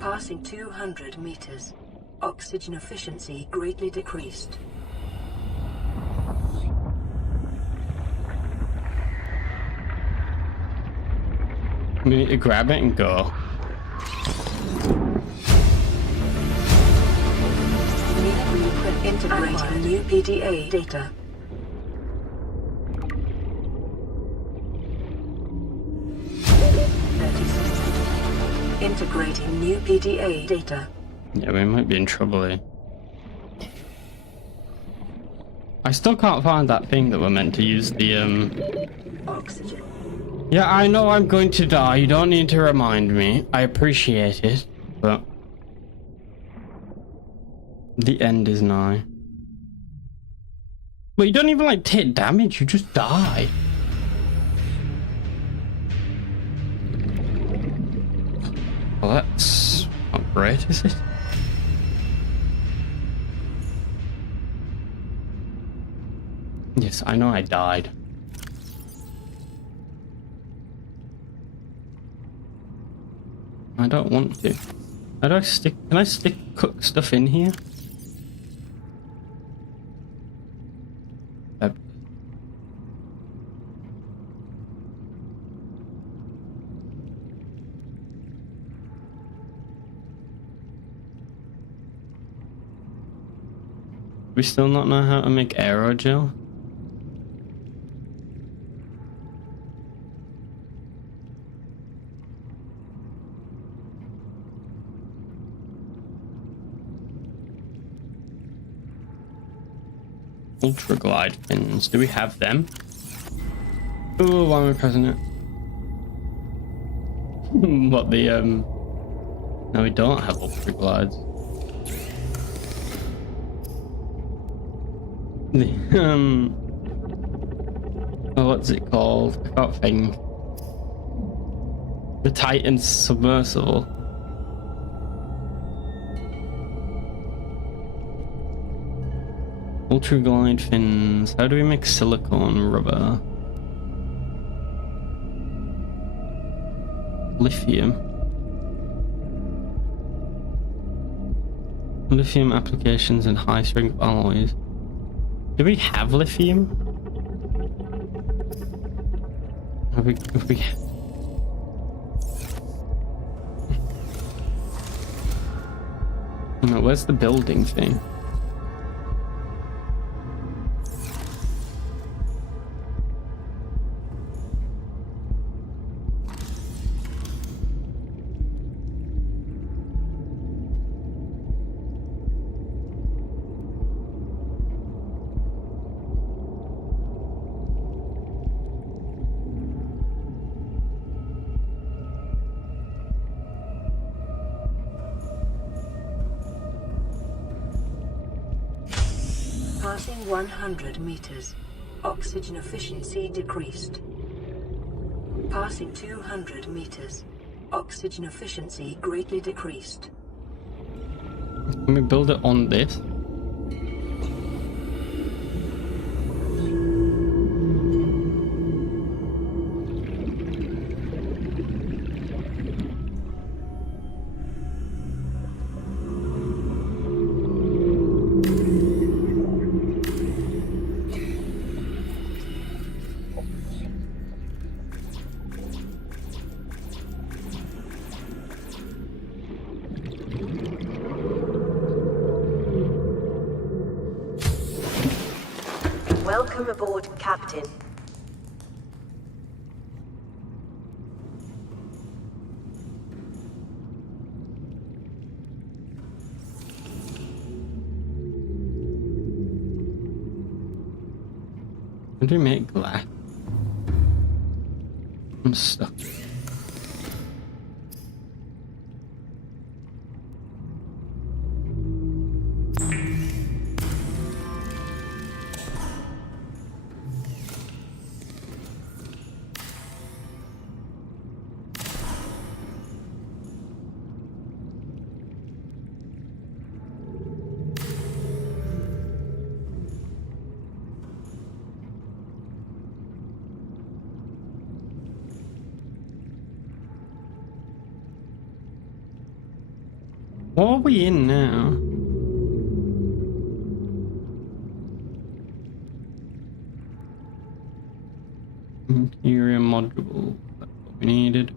Passing 200 meters. Oxygen efficiency greatly decreased. We need to grab it and go. New blueprint integrating new PDA data. Integrating new PDA data. Yeah, we might be in trouble here. I still can't find that thing that we're meant to use the Oxygen. Yeah, I know I'm going to die. You don't need to remind me. I appreciate it, but the end is nigh. But you don't even like take damage, you just die. Well, that's not great, is it? Yes, I know I died. I don't want to. How do I stick? Can I stick cook stuff in here? We still not know how to make aerogel? Ultra glide fins. Do we have them? Oh, why am I pressing it? What the No, we don't have ultra glides. The oh, what's it called? I can't think. The Titan submersible. Ultra glide fins. How do we make silicone rubber? Lithium. Lithium applications and high strength alloys. Do we have lithium? Have we? No, where's the building thing? Passing 100 meters. Oxygen efficiency decreased. Passing 200 meters. Oxygen efficiency greatly decreased. Can we build it on this? Welcome aboard, Captain. How do you make glass? I'm stuck. What are we in now? Interior module. That's what we needed.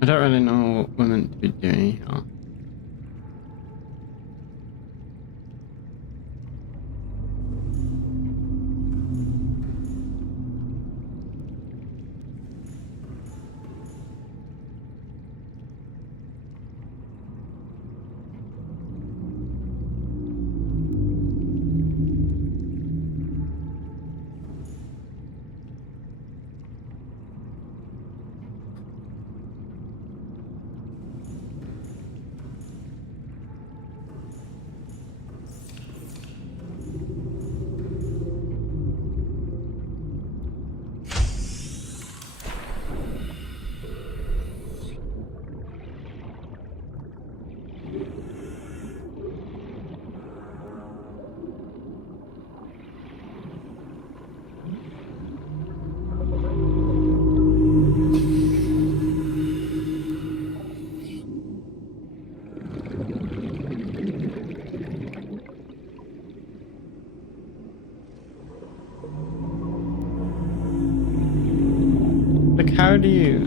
I don't really know what we're meant to be doing here. Like, how do you...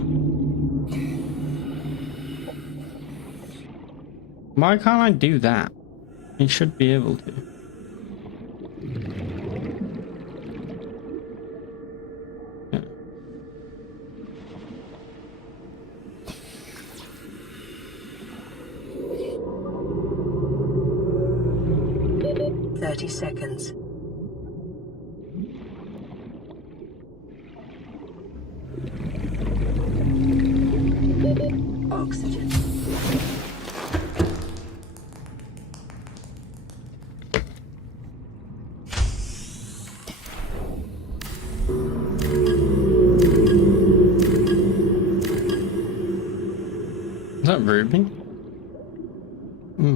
Why can't I do that? You should be able to. Yeah. "30 seconds. Oxygen. Is that Ruby? Hmm.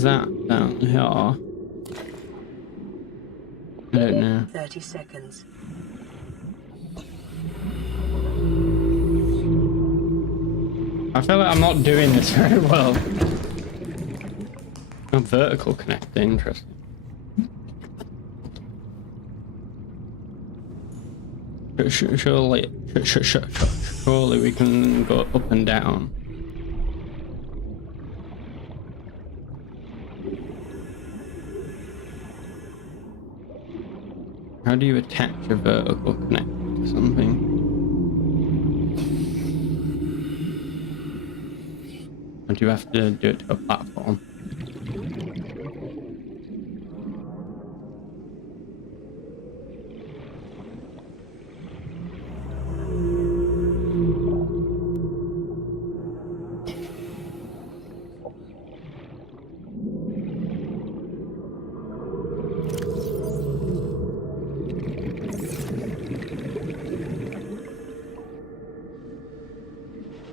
is that down here? I don't know. 30 seconds. I feel like I'm not doing this very well. Oh, vertical connect, interesting. Surely we can go up and down. How do you attach a vertical connect to something? Or do you have to do it to a platform?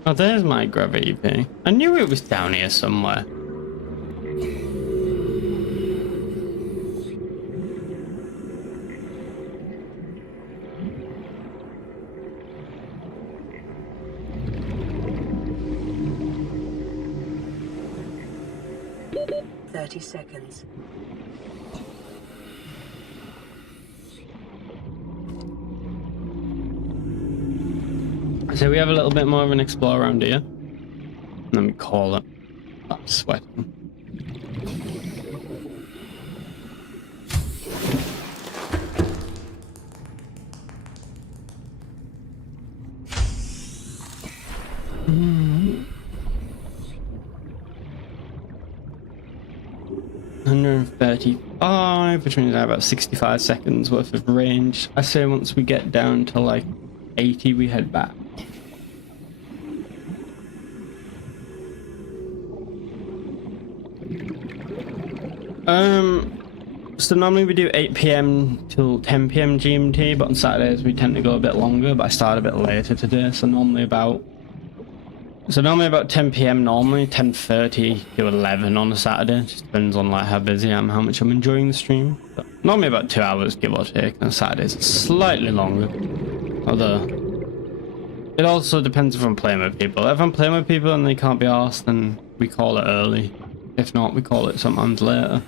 Oh, there's my gravity thing. I knew it was down here somewhere. Seconds. So we have a little bit more of an explore around here. Let me call it. I'm sweating. Mm. 135, which means I have about 65 seconds worth of range. I say once we get down to like 80, we head back. So normally we do 8 PM till 10 PM GMT, but on Saturdays we tend to go a bit longer, but I start a bit later today, so normally about 10 PM normally, 10:30 to 11 on a Saturday. Just depends on like how busy I am, how much I'm enjoying the stream. But normally about 2 hours, give or take. On Saturdays it's slightly longer. Although it also depends if I'm playing with people. If I'm playing with people and they can't be arsed, then we call it early. If not, we call it sometimes later.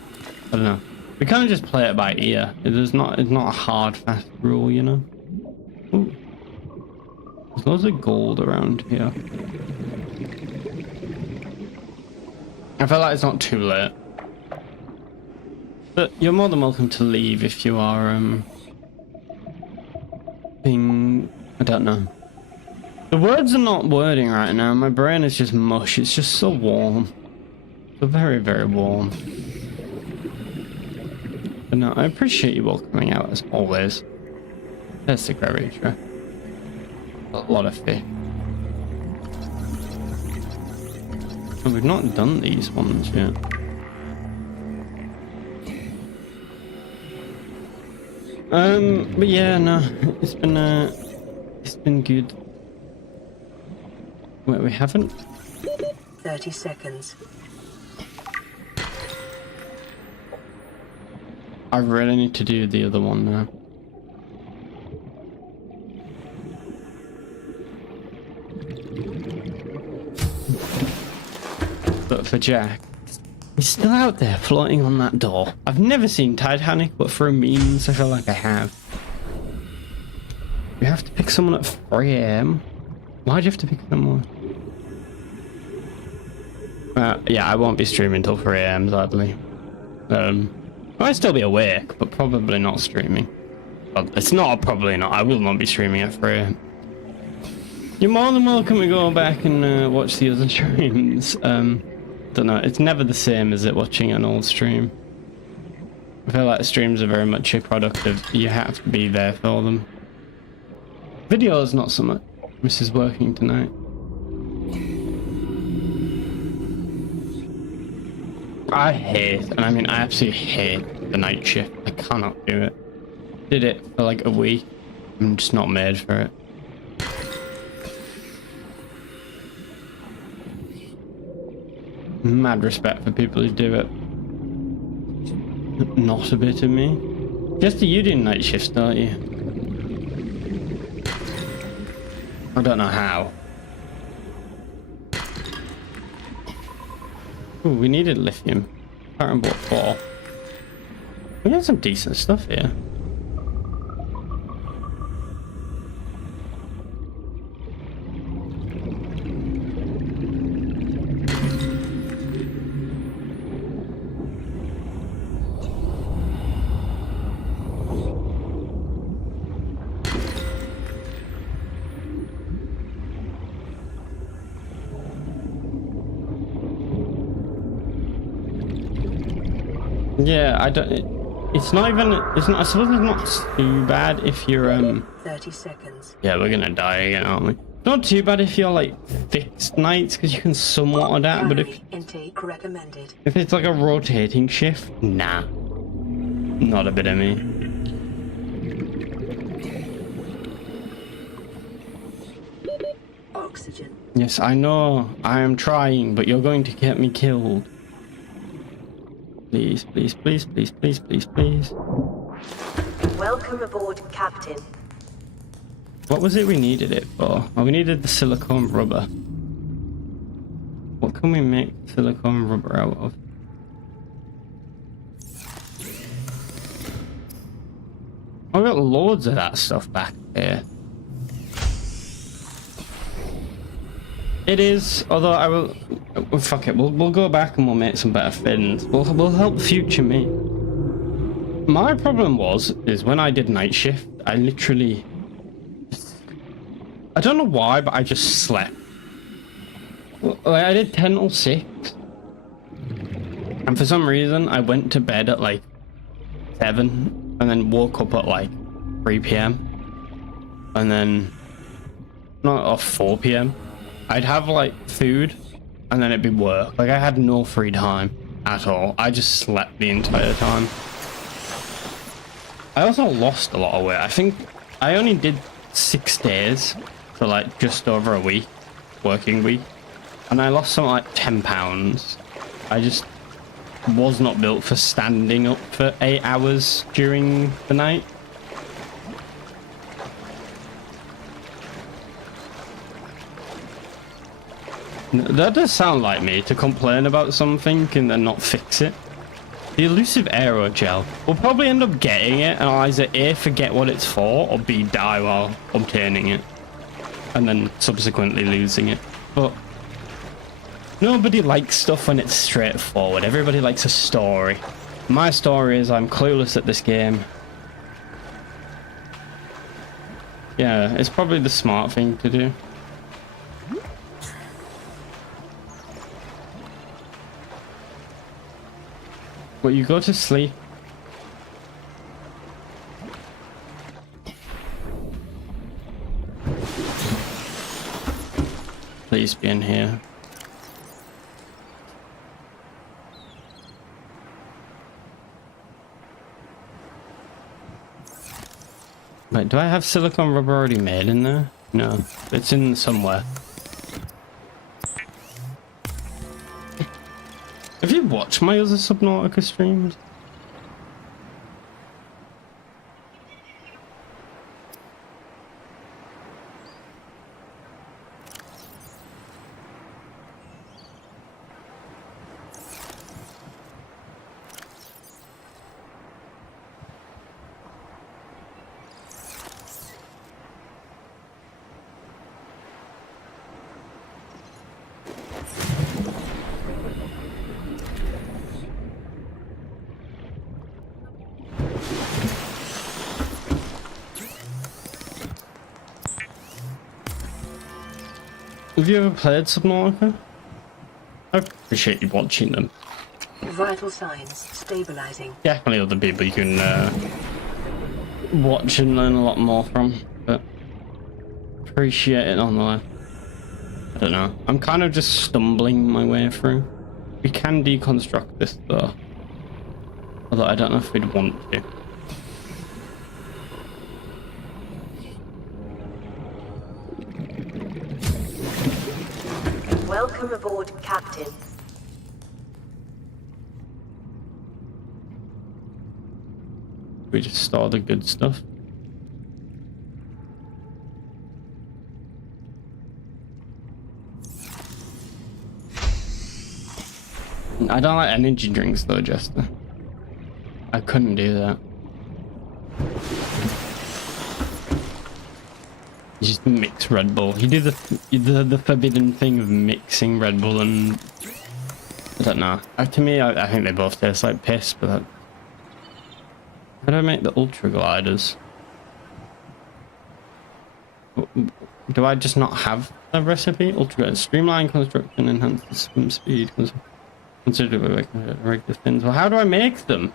I don't know. We kind of just play it by ear. It's not a hard, fast rule, you know? Ooh. There's loads of gold around here. I feel like it's not too late. But you're more than welcome to leave if you are, I don't know. The words are not wording right now. My brain is just mush. It's just so warm. So very, very warm. But no, I appreciate you all coming out as always. There's the gravity track. A lot of fish. Oh, we've not done these ones yet. But yeah, no, it's been good. Wait, we haven't? 30 seconds. I really need to do the other one now. But for Jack, he's still out there floating on that door. I've never seen Titanic, but through memes, I feel like I have. We have to pick someone at 3 AM? Why'd you have to pick someone? Yeah, I won't be streaming till 3 AM, sadly. I might still be awake, but probably not streaming. Well, it's not probably not. I will not be streaming at 3 AM. You're more than welcome to go back and watch the other streams. Don't know. It's never the same as it watching an old stream. I feel like streams are very much a product of you have to be there for them. Video is not so much. This is working tonight. I hate, and I mean I absolutely hate the night shift. I cannot do it. Did it for like a week. I'm just not made for it. Mad respect for people who do it. not a bit of me. Jester, you do night shifts, don't you? I don't know how. Ooh, we needed lithium. Iron bought 4. We had some decent stuff here. Yeah, I don't. It's not even. It's not. I suppose it's not too bad if you're 30 seconds. Yeah, we're gonna die again, aren't we? Not too bad if you're like fixed nights because you can somewhat adapt. But Intake recommended. if it's like a rotating shift, nah, not a bit of me. Oxygen. Yes, I know. I am trying, but you're going to get me killed. Please, please, please, please, please, please, please. Welcome aboard, Captain. What was it we needed it for? Oh, we needed the silicone rubber. What can we make silicone rubber out of? I've got loads of that stuff back here. It is, although I will... Fuck it, we'll go back and we'll make some better fins. We'll help future me. My problem is when I did night shift, I literally... I don't know why, but I just slept. Like, I did 10 till 6. And for some reason, I went to bed at like 7 and then woke up at like 3 p.m. And then... Not off 4 p.m. I'd have like food and then it'd be work. Like I had no free time at all. I just slept the entire time. I also lost a lot of weight. I think I only did 6 days for like just over a week, working week. And I lost something like 10 pounds. I just was not built for standing up for 8 hours during the night. That does sound like me, to complain about something and then not fix it. The elusive aerogel. We'll probably end up getting it and I'll either A, forget what it's for, or B, die while obtaining it. And then subsequently losing it. But nobody likes stuff when it's straightforward. Everybody likes a story. My story is I'm clueless at this game. Yeah, it's probably the smart thing to do. But you go to sleep. Please be in here. Wait, do I have silicone rubber already made in there? No, it's in somewhere. Have you watched my other Subnautica streams? Have you ever played Subnautica? I appreciate you watching them. Vital signs stabilizing. Definitely other people you can watch and learn a lot more from, but appreciate it nonetheless. I don't know. I'm kind of just stumbling my way through. We can deconstruct this though. Although I don't know if we'd want to. Welcome aboard, Captain. We just store the good stuff. I don't like energy drinks though, Jester. I couldn't do that. You just mix Red Bull. You do the forbidden thing of mixing Red Bull and I don't know. To me, I think they both taste like piss. But that... how do I make the ultra gliders? Do I just not have a recipe? Ultra streamline construction, enhance the swim speed, considerably regular fins. Well, how do I make them?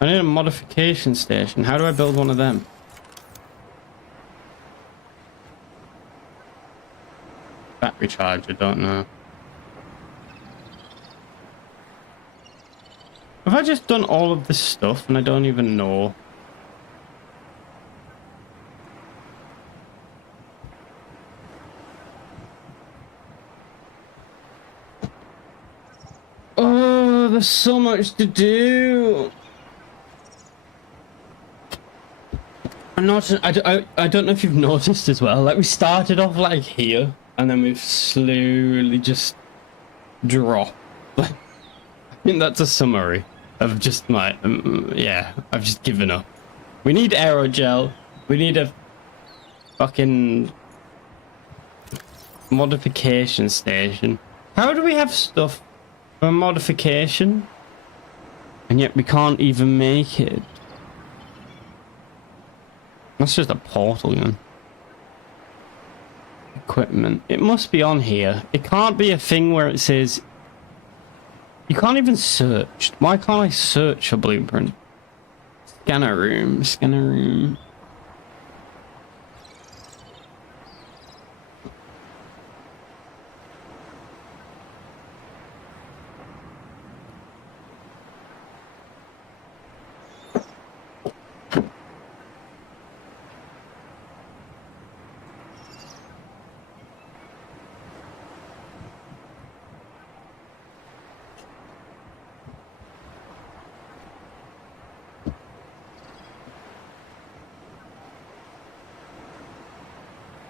I need a modification station. How do I build one of them? Battery charge, I don't know. Have I just done all of this stuff and I don't even know? Oh, there's so much to do. I don't know if you've noticed as well, like we started off like here and then we've slowly just dropped. I think that's a summary of just like yeah, I've just given up. We need aerogel, we need a fucking modification station. How do we have stuff for modification and yet we can't even make it? That's just a portal gun. Equipment. It must be on here. It can't be a thing where it says... you can't even search. Why can't I search a blueprint? Scanner room. Scanner room.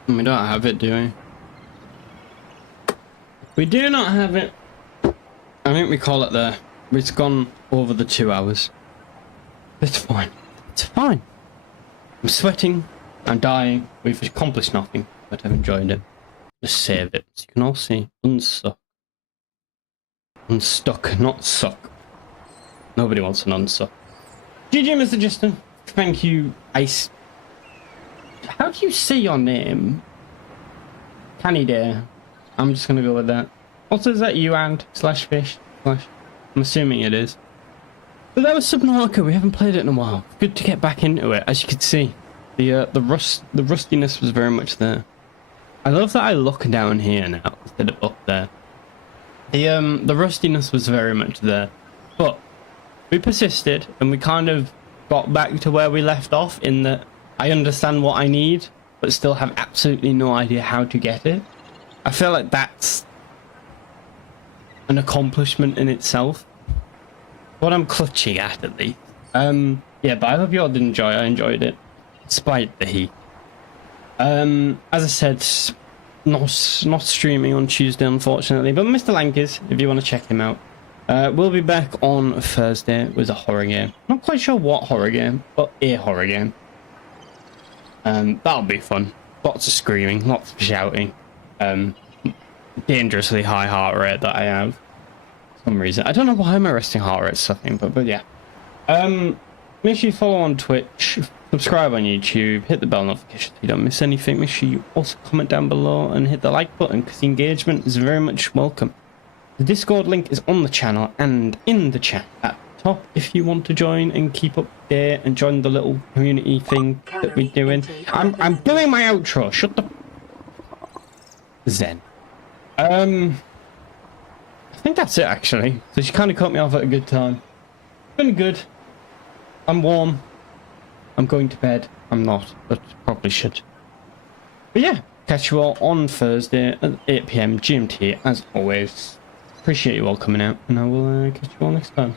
We don't have it, do we? We do not have it. I think we call it there. It's gone over the 2 hours. It's fine. It's fine. I'm sweating. I'm dying. We've accomplished nothing, but I've enjoyed it. Just save it. So you can all see. Unstuck. Unstuck, not suck. Nobody wants an unsuck. GG, Mr. Justin. Thank you, Ice. How do you say your name? Canny Dare. I'm just gonna go with that. Also, is that you and slash fish slash? I'm assuming it is. But that was Subnautica. We haven't played it in a while. Good to get back into it. As you can see, the rustiness was very much there. I love that I look down here now instead of up there. The rustiness was very much there, but we persisted and we kind of got back to where we left off in that. I understand what I need, but still have absolutely no idea how to get it. I feel like that's an accomplishment in itself. What I'm clutching at least. Yeah, but I hope you all did enjoy it. I enjoyed it, despite the heat. As I said, not streaming on Tuesday, unfortunately, but Mr. Lank is, if you want to check him out. We'll be back on Thursday with a horror game. Not quite sure what horror game, but a horror game. That'll be fun. Lots of screaming, lots of shouting. Dangerously high heart rate that I have. For some reason. I don't know why my resting heart rate's suffering, but yeah. Make sure you follow on Twitch, subscribe on YouTube, hit the bell notification so you don't miss anything. Make sure you also comment down below and hit the like button because the engagement is very much welcome. The Discord link is on the channel and in the chat at top if you want to join and keep up there and join the little community thing that we're doing. I'm doing my outro. Shut the Zen. I think that's it actually. So she kind of cut me off at a good time. Been good. I'm warm. I'm going to bed. I'm not, but probably should. But yeah, catch you all on Thursday at 8 PM GMT as always. Appreciate you all coming out, and I will catch you all next time.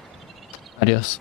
Adios.